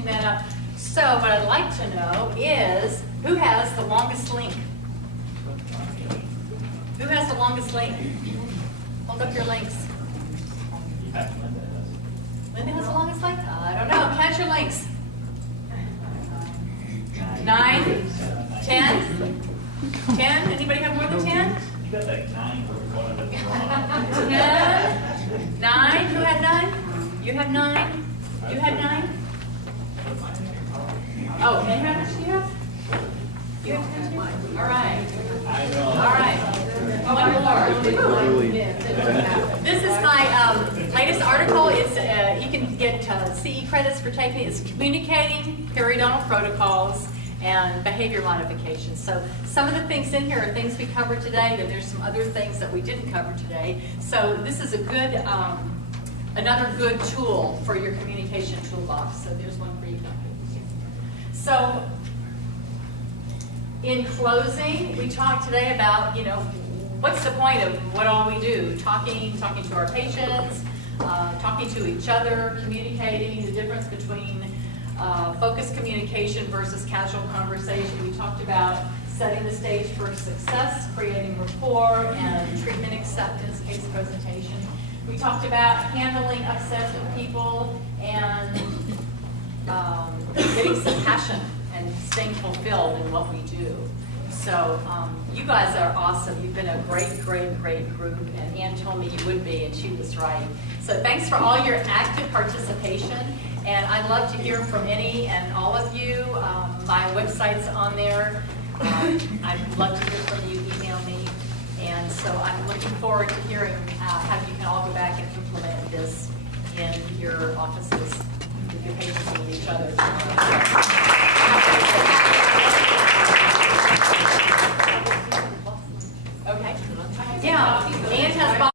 That up. So what I'd like to know is who has the longest link? Who has the longest link? Hold up your links. Linda has the longest link? I don't know. Count your links. 9, 10, 10. Anybody have more than 10? You got like 9 for one of them. 10, 9. Who had 9? You have 9. You had 9. Oh, and how much do you have? You have 10 too? All right. I know. All right. One more. This is my latest article. It's you can get CE credits for taking it. It's communicating periodontal protocols and behavior modifications. So some of the things in here are things we covered today. Then there's some other things that we didn't cover today. So this is a good another good tool for your communication toolbox. So there's one for you. So, in closing, we talked today about, what's the point of what all we do? Talking to our patients, talking to each other, communicating, the difference between focused communication versus casual conversation. We talked about setting the stage for success, creating rapport, and treatment acceptance, case presentation. We talked about handling upsets with people and getting some passion and staying fulfilled in what we do. So you guys are awesome. You've been a great group, and Ann told me you would be, and she was right. So thanks for all your active participation, and I'd love to hear from any and all of you. My website's on there. I'd love to hear from you. Email me. And so I'm looking forward to hearing how you can all go back and implement this in your offices with your patients and with each other.